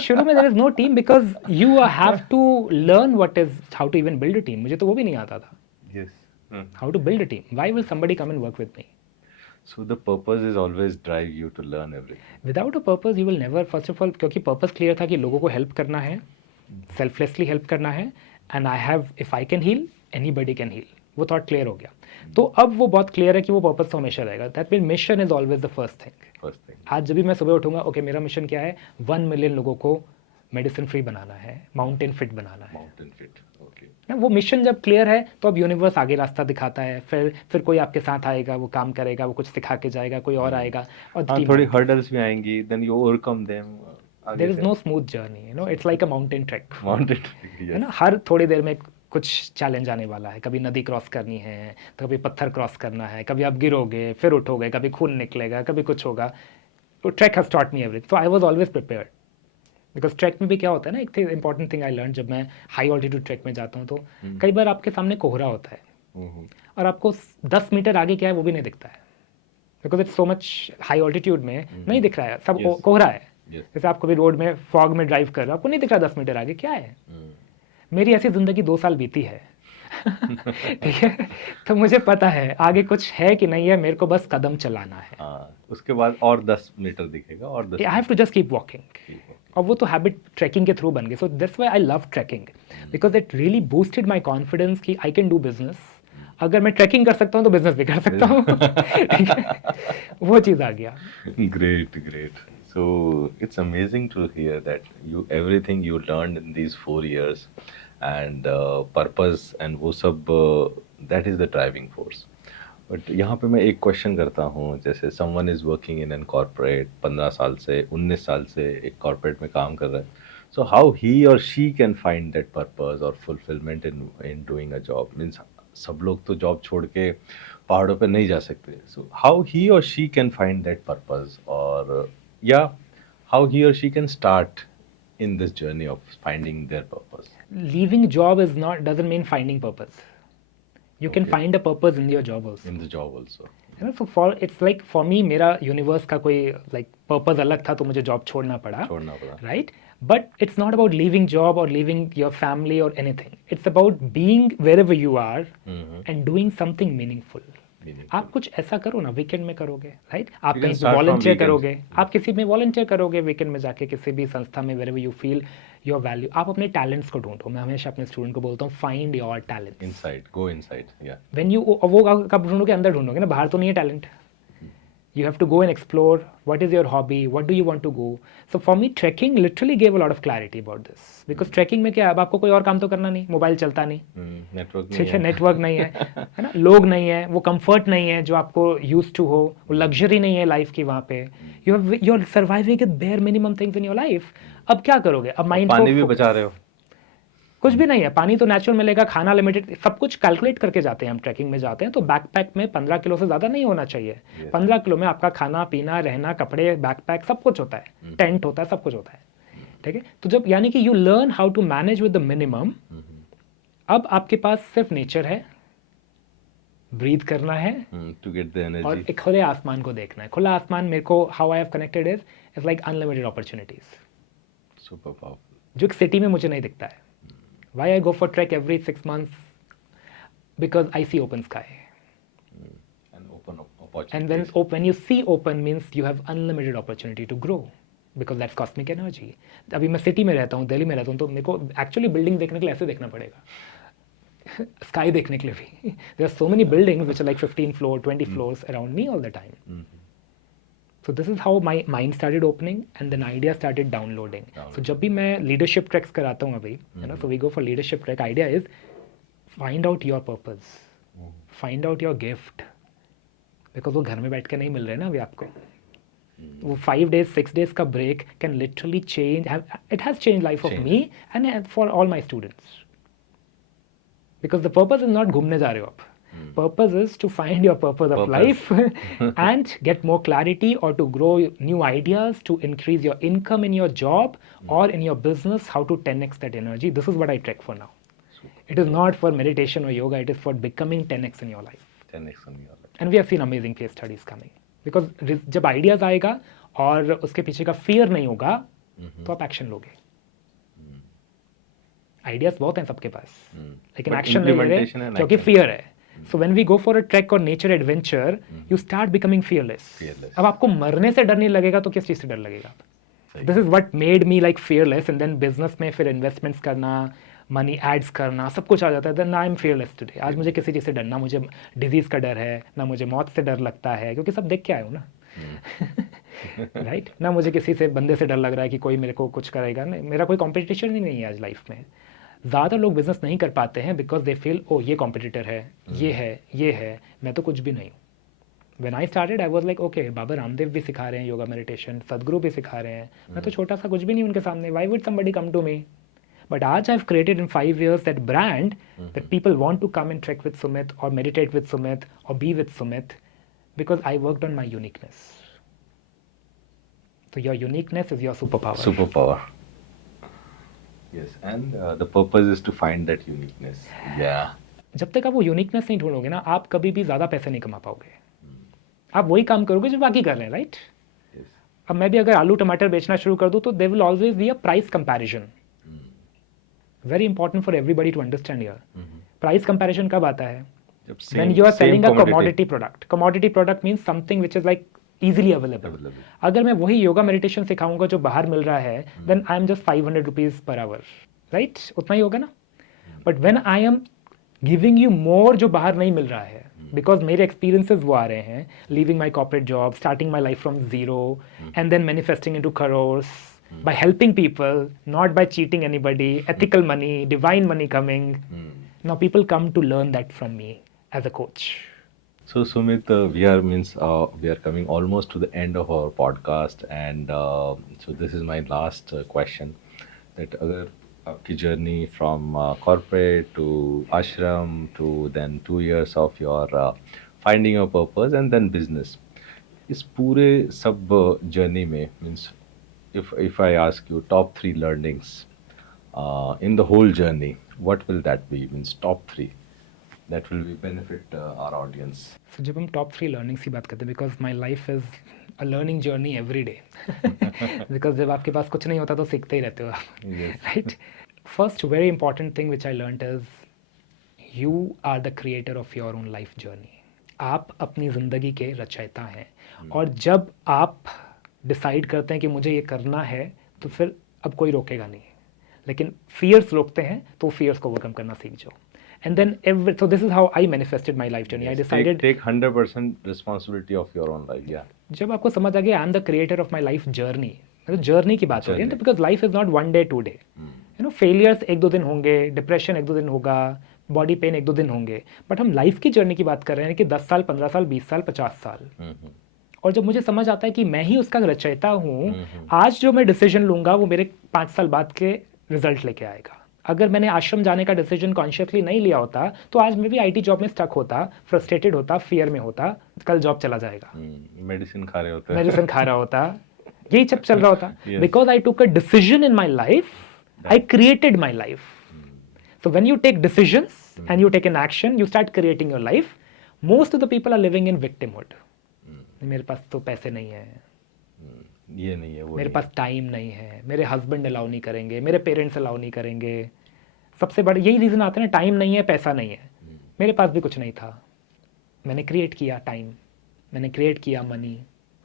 शुरू में there is no team, because you have to learn what is how to even build a team. मुझे तो वो भी नहीं आता था, Yes. how to build a team. Why will somebody come and work with me? So the purpose is always drive you to learn everything. Without a purpose you will never, first of all, क्योंकि purpose clear था कि लोगों को help करना है, selflessly help करना है, and I have, if I can heal, anybody can heal. वो थॉट क्लियर हो गया. तो अब वो बहुत क्लियर है कि वो पर्पस तो हमेशा रहेगा. That mean mission is always the first thing. First thing. आज जब भी मैं सुबह उठूंगा, ओके मेरा मिशन क्या है, 1 मिलियन लोगों को मेडिसिन फ्री बनाना है, माउंटेन फिट बनाना है Mountain fit. Okay. ना. वो मिशन जब क्लियर है तो अब यूनिवर्स आगे रास्ता दिखाता है. फिर कोई आपके साथ आएगा, वो काम करेगा, वो कुछ सिखा के जाएगा, कोई और आएगा, और हाँ, थोड़ी hurdles भी आएंगी, then you overcome them. There is no smooth journey, it's like a mountain trek. Mountain. है ना. हर थोड़ी देर में कुछ चैलेंज आने वाला है. कभी नदी क्रॉस करनी है, तो कभी पत्थर क्रॉस करना है, कभी आप गिरोगे फिर उठोगे, कभी खून निकलेगा, कभी कुछ होगा. तो track has taught me everything. So I was always prepared, because track में भी क्या होता है ना, एक इंपॉर्टेंट थिंग आई लर्न जब मैं हाई ऑल्टीट्यूड ट्रैक में जाता हूँ, तो कई बार आपके सामने कोहरा होता है, और आपको 10 मीटर आगे क्या है वो भी नहीं दिखता है, because it's so much high altitude में नहीं दिख रहा है, सब Yes. कोहरा है. Yes. जैसे आप कभी रोड में फॉग में ड्राइव कर रहे हो, आपको नहीं दिख रहा 10 मीटर आगे क्या है. मेरी ऐसी जिंदगी 2 साल बीती है. ठीक है, तो मुझे पता है आगे कुछ है कि नहीं है, मेरे को बस कदम चलाना है. हाँ, उसके बाद और 10 मीटर दिखेगा, और 10 I have to just keep walking. और वो तो हैबिट ट्रैकिंग के थ्रू बन गई. So that's why I love trekking, because it really boosted my confidence कि आई कैन डू बिजनेस. अगर मैं ट्रैकिंग कर सकता हूँ तो बिजनेस भी कर सकता हूँ. ठीक है, वो चीज़ आ गया. Great. So it's amazing to hear that everything you learned in these 4 years, and purpose and वो सब that is the driving force. But यहाँ पे मैं एक क्वेश्चन करता हूँ, जैसे someone is working in an corporate, 15 साल से 19 साल से एक कॉर्पोरेट में काम कर रहा है, So how he or she can find that purpose or fulfillment in doing a job means सब लोग तो जॉब छोड़ के पहाड़ों पे नहीं जा सकते. So how he or she can find that purpose or yeah, how he or she can start in this journey of finding their purpose. Leaving job is not doesn't mean finding purpose. You can Okay. find a purpose in your job also. In the job also. You know, so for it's like for me मेरा यूनिवर्स का कोई like purpose अलग था तो मुझे जॉब छोड़ना पड़ा. छोड़ना पड़ा. Right? But it's not about leaving job or leaving your family or anything. It's about being wherever you are and doing something meaningful. आप कुछ ऐसा करो ना, वीकेंड में करोगे, राइट? आप You कहीं can पे start from वॉलंटियर weekends. करोगे, आप किसी में वॉलंटियर करोगे वीकेंड में जाके किसी भी संस्था में, wherever you feel your value. आप अपने टैलेंट्स को ढूंढो. मैं हमेशा अपने स्टूडेंट को बोलता हूँ find your talents. Inside, go inside. Yeah. When you वो कब ढूंढोगे? अंदर ढूंढोगे ना, बाहर तो नहीं है talent. You have to go and explore what is your hobby, what do you want to go. So for me trekking literally gave a lot of clarity about this because trekking में क्या है, अब आपको कोई और काम तो करना नहीं, मोबाइल चलता नहीं, नेटवर्क ठीक है, नेटवर्क नहीं है ना, लोग नहीं है, वो कंफर्ट नहीं है जो आपको यूज टू हो, वो लग्जरी नहीं है लाइफ की वहाँ पे. You are surviving with bare minimum things in your life. अब क्या करोगे? अब माइंड पानी भी को बचा रहे हो. कुछ भी नहीं है, पानी तो नेचुरल मिलेगा, खाना लिमिटेड, सब कुछ कैलकुलेट करके जाते हैं हम ट्रैकिंग में जाते हैं तो बैकपैक में 15 किलो से ज़्यादा नहीं होना चाहिए. 15 किलो में आपका खाना पीना रहना कपड़े बैकपैक सब कुछ होता है, टेंट होता है, सब कुछ होता है, ठीक है. तो जब यानी कि you learn how to manage with the minimum. अब आपके पास सिर्फ नेचर है, ब्रीथ करना है टू गेट द और एनर्जी. एक खुले आसमान को देखना है. खुला आसमान मेरे को how I have connected is like unlimited opportunities super powerful. जो एक सिटी में मुझे नहीं दिखता है. Why I go for trek every 6 months? Because I see open sky. And open opportunity. And when you see open means you have unlimited opportunity to grow. Because that's cosmic energy. अभी मैं सिटी में रहता हूँ, दिल्ली में रहता हूँ, तो मेरे को एक्चुअली बिल्डिंग देखने के लिए ऐसे देखना पड़ेगा. स्काई देखने के लिए भी. There are so many buildings which are like 15 floor, 20 floors around me all the time. So this is how my mind started opening and then idea started downloading. So जब भी मैं leadership treks कराता हूँ अभी, you know, so we go for leadership trek. Idea is find out your purpose, find out your gift, because वो घर में बैठ के नहीं मिल रहे ना अभी आपको. वो 5 days, 6 days का break can literally change. It has changed life of me and for all my students. Because the purpose is not घूमने जा रहे हो आप. Purpose is to find your purpose of life and get more clarity or to grow new ideas to increase your income in your job or in your business, how to 10x that energy. This is what I trek for now. It is not for meditation or yoga, it is for becoming 10x in your life. 10x on your life. And we have seen amazing case studies coming. Because जब ideas आएगा और उसके पीछे का fear नहीं होगा तो आप action लोगे. Ideas बहुत हैं सबके पास, लेकिन But action नहीं ले रहे implementation and क्योंकि action. fear है. So when we go for a trek or nature adventure, you start becoming fearless. अब आपको मरने से डर नहीं लगेगा तो किस चीज़ से डर लगेगा? This is what made me like fearless and then business में फिर investments करना, money ads करना, सब कुछ आ जाता है. Then I am fearless today. आज मुझे किसी चीज़ से डर, ना मुझे disease का डर है, ना मुझे मौत से डर लगता है क्योंकि सब देख के आया हूँ ना. राइट ना मुझे किसी से बंदे से डर लग रहा है कि कोई मेरे को कुछ करेगा. नहीं, मेरा कोई कंपटीशन ही नहीं है आज लाइफ में. ज़्यादा लोग बिजनेस नहीं कर पाते हैं बिकॉज दे फील ओ ये कॉम्पिटिटर है, ये है, मैं तो कुछ भी नहीं हूँ. When I started, I was like, okay, Baba Ramdev भी सिखा रहे हैं योगा मेडिटेशन, सदगुरु भी सिखा रहे हैं, मैं तो छोटा सा कुछ भी नहीं उनके सामने. Why would somebody come to me? But आज I've created in 5 years that brand that people want to come and trek with Sumit or meditate with Sumit or be with Sumit because I worked on my uniqueness. So your uniqueness is your superpower. Superpower. Yes, and the purpose is to find that uniqueness. Yeah. जब तक आप वो यूनिकनेस नहीं ढूंढोगे ना, आप कभी भी ज़्यादा पैसे नहीं कमा पाओगे. आप वही काम करोगे जो बाकी कर रहे हैं, राइट? Yes. अब मैं भी अगर आलू टमाटर बेचना शुरू कर दूँ तो there will always be a price comparison. Very important for everybody to understand here. Price comparison कब आता है? When you are selling a commodity product. Commodity product means something which is like easily available. अगर मैं वही योगा मेडिटेशन सिखाऊंगा जो बाहर मिल रहा है, then I am just 500 rupees per hour, right? उतना ही होगा ना? But when I am giving you more जो बाहर नहीं मिल रहा है, because मेरे experiences वो आ रहे हैं, leaving my corporate job, starting my life from zero, and then manifesting into crores, by helping people, not by cheating anybody, ethical money, divine money coming. Now people come to learn that from me as a coach. So Sumit, we are coming almost to the end of our podcast, and so this is my last question. that अगर आपकी journey from corporate to ashram to then 2 years of your finding your purpose and then business, इस पूरे सब जर्नी में means if I ask you top 3 learnings in the whole journey, what will that be? Means top 3 that will be benefit our audience. So जब हम टॉप 3 लर्निंग्स की बात करते हैं, because my life is a learning journey every day, because जब आपके पास कुछ नहीं होता तो सीखते ही रहते हो आप, Yes. Right. First very important thing which I learned is you are the creator of your own life journey. आप अपनी ज़िंदगी के रचयिता हैं, और जब आप डिसाइड करते हैं कि मुझे ये करना है, तो फिर अब कोई रोकेगा नहीं. लेकिन फियर्स रोकते हैं, तो फियर्स को ओवरकम करना सीख जाओ. And then so this is how I manifested my life journey. I Yes, decided take 100% responsibility of your own life. Yeah. जब आपको समझ आ गया आई am the creator of my life journey, मतलब जर्नी की बात हो रही है, because life is not 1 day 2 day. You know, failures 1-2 दिन होंगे, डिप्रेशन 1-2 दिन होगा, बॉडी पेन 1-2 दिन होंगे, बट हम लाइफ की जर्नी की बात कर रहे हैं कि 10 साल, 15 साल, 20 साल, 50 साल. और जब मुझे समझ आता है कि मैं ही उसका रचयिता हूँ, आज जो मैं डिसीजन लूंगा वो मेरे 5 साल बाद के रिजल्ट लेके आएगा. अगर मैंने आश्रम जाने का डिसीजन कॉन्शियसली नहीं लिया होता, तो आज मैं भी आईटी जॉब में स्टक होता, फ्रस्ट्रेटेड होता, फियर में होता, कल जॉब चला जाएगा, मेडिसिन खा रहे होते हैं. मेडिसिन खा रहा होता, यही सब चल रहा होता. Because I took a decision in my life, I created my life. So when you take decisions and you take an action, you start creating your life. Most of the people are living in victimhood. मेरे पास तो पैसे नहीं है, ये नहीं है, वो मेरे नहीं पास टाइम नहीं है, मेरे हस्बैंड अलाउ नहीं करेंगे, मेरे पेरेंट्स अलाउ नहीं करेंगे. सबसे बड़ा यही रीज़न आता है ना, टाइम नहीं है, पैसा नहीं है. मेरे पास भी कुछ नहीं था, मैंने क्रिएट किया टाइम, मैंने क्रिएट किया मनी,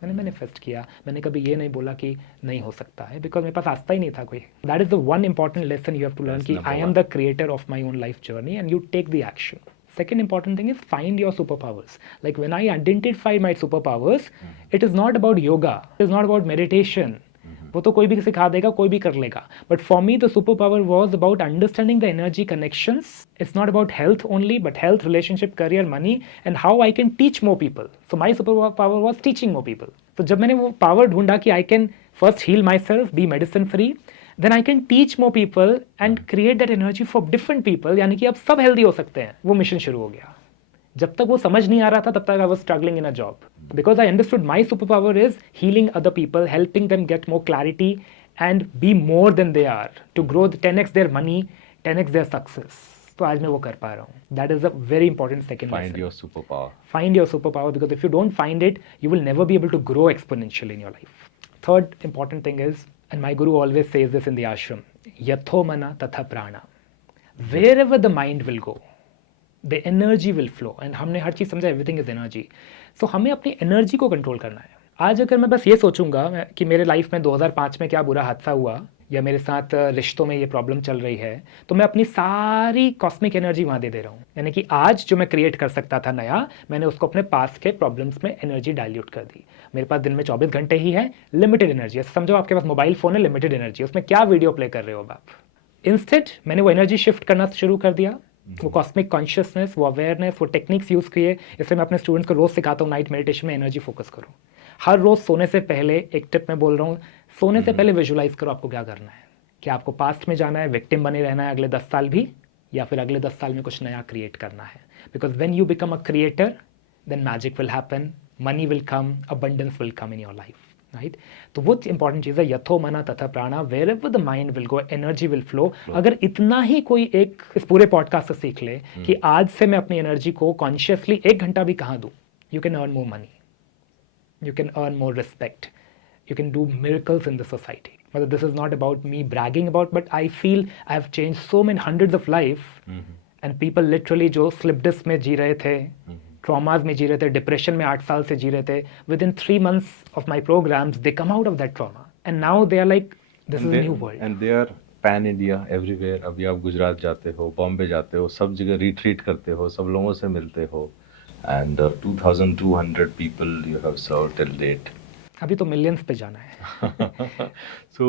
मैंने मैनिफेस्ट किया. मैंने कभी ये नहीं बोला कि नहीं हो सकता है, बिकॉज मेरे पास आस्था ही नहीं था कोई. That is the one important lesson you have to learn, कि I am the creator of my own life journey and you take the action. Second important thing is find your superpowers. Like when I identified my superpowers, it is not about yoga, it is not about meditation. वो तो कोई भी सिखा देगा, कोई भी कर लेगा. But for me, the superpower was about understanding the energy connections. It's not about health only, but health, relationship, career, money, and how I can teach more people. So my superpower was teaching more people. तो जब मैंने वो power ढूंढा कि I can first heal myself, be medicine free, then I can teach more people and create that energy for different people. यानी कि अब सब हेल्दी हो सकते हैं. वो मिशन शुरू हो गया. जब तक वो समझ नहीं आ रहा था, तब तक I was struggling in a job. Because I understood my superpower is healing other people, helping them get more clarity and be more than they are, to grow 10x their money, 10x their success. तो आज मैं वो कर पा रहा हूँ. That is a very important second lesson. Find your superpower. Find your superpower, because if you don't find it, you will never be able to grow exponentially in your life. Third important thing is, and my guru always says this in the ashram, yatho mana tatha prana. Wherever the mind will go, the energy will flow. And हमने हर चीज़ समझा, everything is energy. So हमें अपनी एनर्जी को कंट्रोल करना है. आज अगर मैं बस ये सोचूंगा कि मेरे लाइफ में 2005 में क्या बुरा हादसा हुआ, या मेरे साथ रिश्तों में ये प्रॉब्लम चल रही है, तो मैं अपनी सारी कॉस्मिक एनर्जी वहाँ दे दे रहा हूँ. यानी कि आज जो मैं क्रिएट कर सकता था नया, मैंने उसको अपने पास के प्रॉब्लम्स में एनर्जी डाइल्यूट कर दी. मेरे पास दिन में 24 घंटे ही है, लिमिटेड एनर्जी. समझो आपके पास मोबाइल फ़ोन है, लिमिटेड एनर्जी, उसमें क्या वीडियो प्ले कर रहे हो आप. इंस्टेंट मैंने वो एनर्जी शिफ्ट करना शुरू कर दिया. वो कॉस्मिक कॉन्शियसनेस, वो अवेयरनेस, वो टेक्निक्स यूज़ किए. इसलिए मैं अपने स्टूडेंट्स को रोज़ सिखाता हूँ, नाइट मेडिटेशन में एनर्जी फोकस करो. हर रोज़ सोने से पहले एक टिप मैं बोल रहा हूँ, सोने से पहले विजुलाइज करो आपको क्या करना है. क्या आपको पास्ट में जाना है, विक्टिम बने रहना है अगले 10 साल भी, या फिर अगले 10 साल में कुछ नया क्रिएट करना है. Because when you become a creator, then magic will happen, money will come, abundance will come in your life, right. तो वो इंपॉर्टेंट चीज़ है, यथो मना तथा प्राणा. Wherever the mind will go, energy will flow. अगर इतना ही कोई एक इस पूरे पॉडकास्ट से सीख ले कि आज से मैं अपनी एनर्जी को कॉन्शियसली 1 घंटा भी कहाँ दूँ, you can earn more money, you can earn more respect, you can do miracles in the society. But this is not about me bragging about, but I feel I have changed so many hundreds of life, and people literally जो slip disc में जी रहे थे, traumas में जी रहे थे, depression में 8 साल से जी रहे थे, within 3 months of my programs they come out of that trauma, and now they are like, this is a new world. And they are pan India everywhere. अभी आप गुजरात जाते हो, बॉम्बे जाते हो, सब जगह रिट्रीट करते हो, सब लोगों से मिलते हो. And 2,200 people you have served till date. अभी तो मिलियंस पे जाना है. So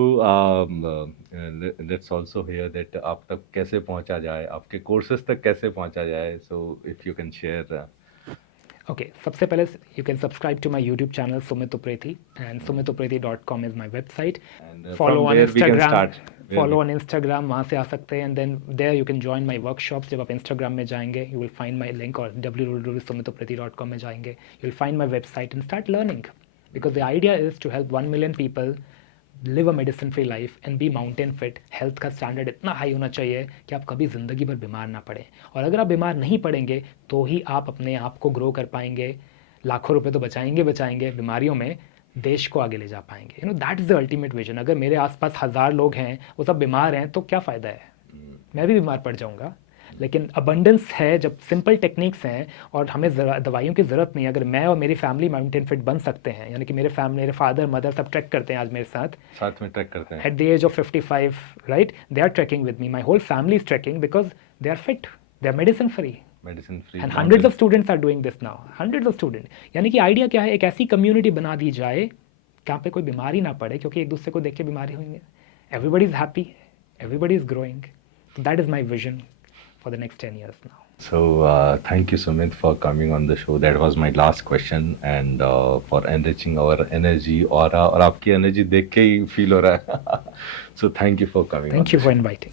let's also hear that आप तक कैसे पहुंचा जाए, आपके कोर्सेज तक कैसे पहुंचा जाए. So if you can share. Okay, सबसे पहले you can subscribe to my YouTube channel Sumit Upreti, and sumitupreti.com is my website. And Follow from on where we can Instagram. start. Follow on Instagram, वहाँ से आ सकते हैं, and then there you can join my workshops. जब आप इंस्टाग्राम में जाएंगे you will find my link, और www.sumitupreti.com में जाएंगे you will find my website and start learning, because the idea is to help 1 million people live a medicine free life and be mountain fit. Health का स्टैंडर्ड इतना हाई होना चाहिए कि आप कभी ज़िंदगी भर बीमार ना पड़े, और अगर आप बीमार नहीं पड़ेंगे तो ही आप अपने आप को ग्रो कर पाएंगे. लाखों रुपए तो बचाएंगे बीमारियों में, देश को आगे ले जा पाएंगे. You know that is the ultimate vision. अगर मेरे आसपास 1000 लोग हैं वो सब बीमार हैं तो क्या फ़ायदा है, मैं भी बीमार पड़ जाऊंगा. लेकिन अबंडेंस है जब सिंपल टेक्निक्स हैं और हमें दवाइयों की ज़रूरत नहीं है. अगर मैं और मेरी फैमिली माउंटेन फिट बन सकते हैं, यानी कि मेरे फादर मदर सब ट्रैक करते हैं आज मेरे साथ में ट्रैक करते हैं at the age of 55, right, they are trekking with me, my whole family is trekking because they are fit, they are medicine free. And hundreds of students are doing this now, hundreds of students. यानी कि आइडिया क्या है, एक ऐसी कम्युनिटी बना दी जाए जहाँ पे कोई बीमारी ना पड़े, क्योंकि एक दूसरे को देख के बीमारी होंगे. Everybody is happy, everybody is growing. That is my vision for the next 10 years now. So thank you Sumit for coming on the show. That was my last question, and for enriching our energy aura, और आपकी energy देख के ही feel हो रहा है. So thank you for coming. Thank you for inviting.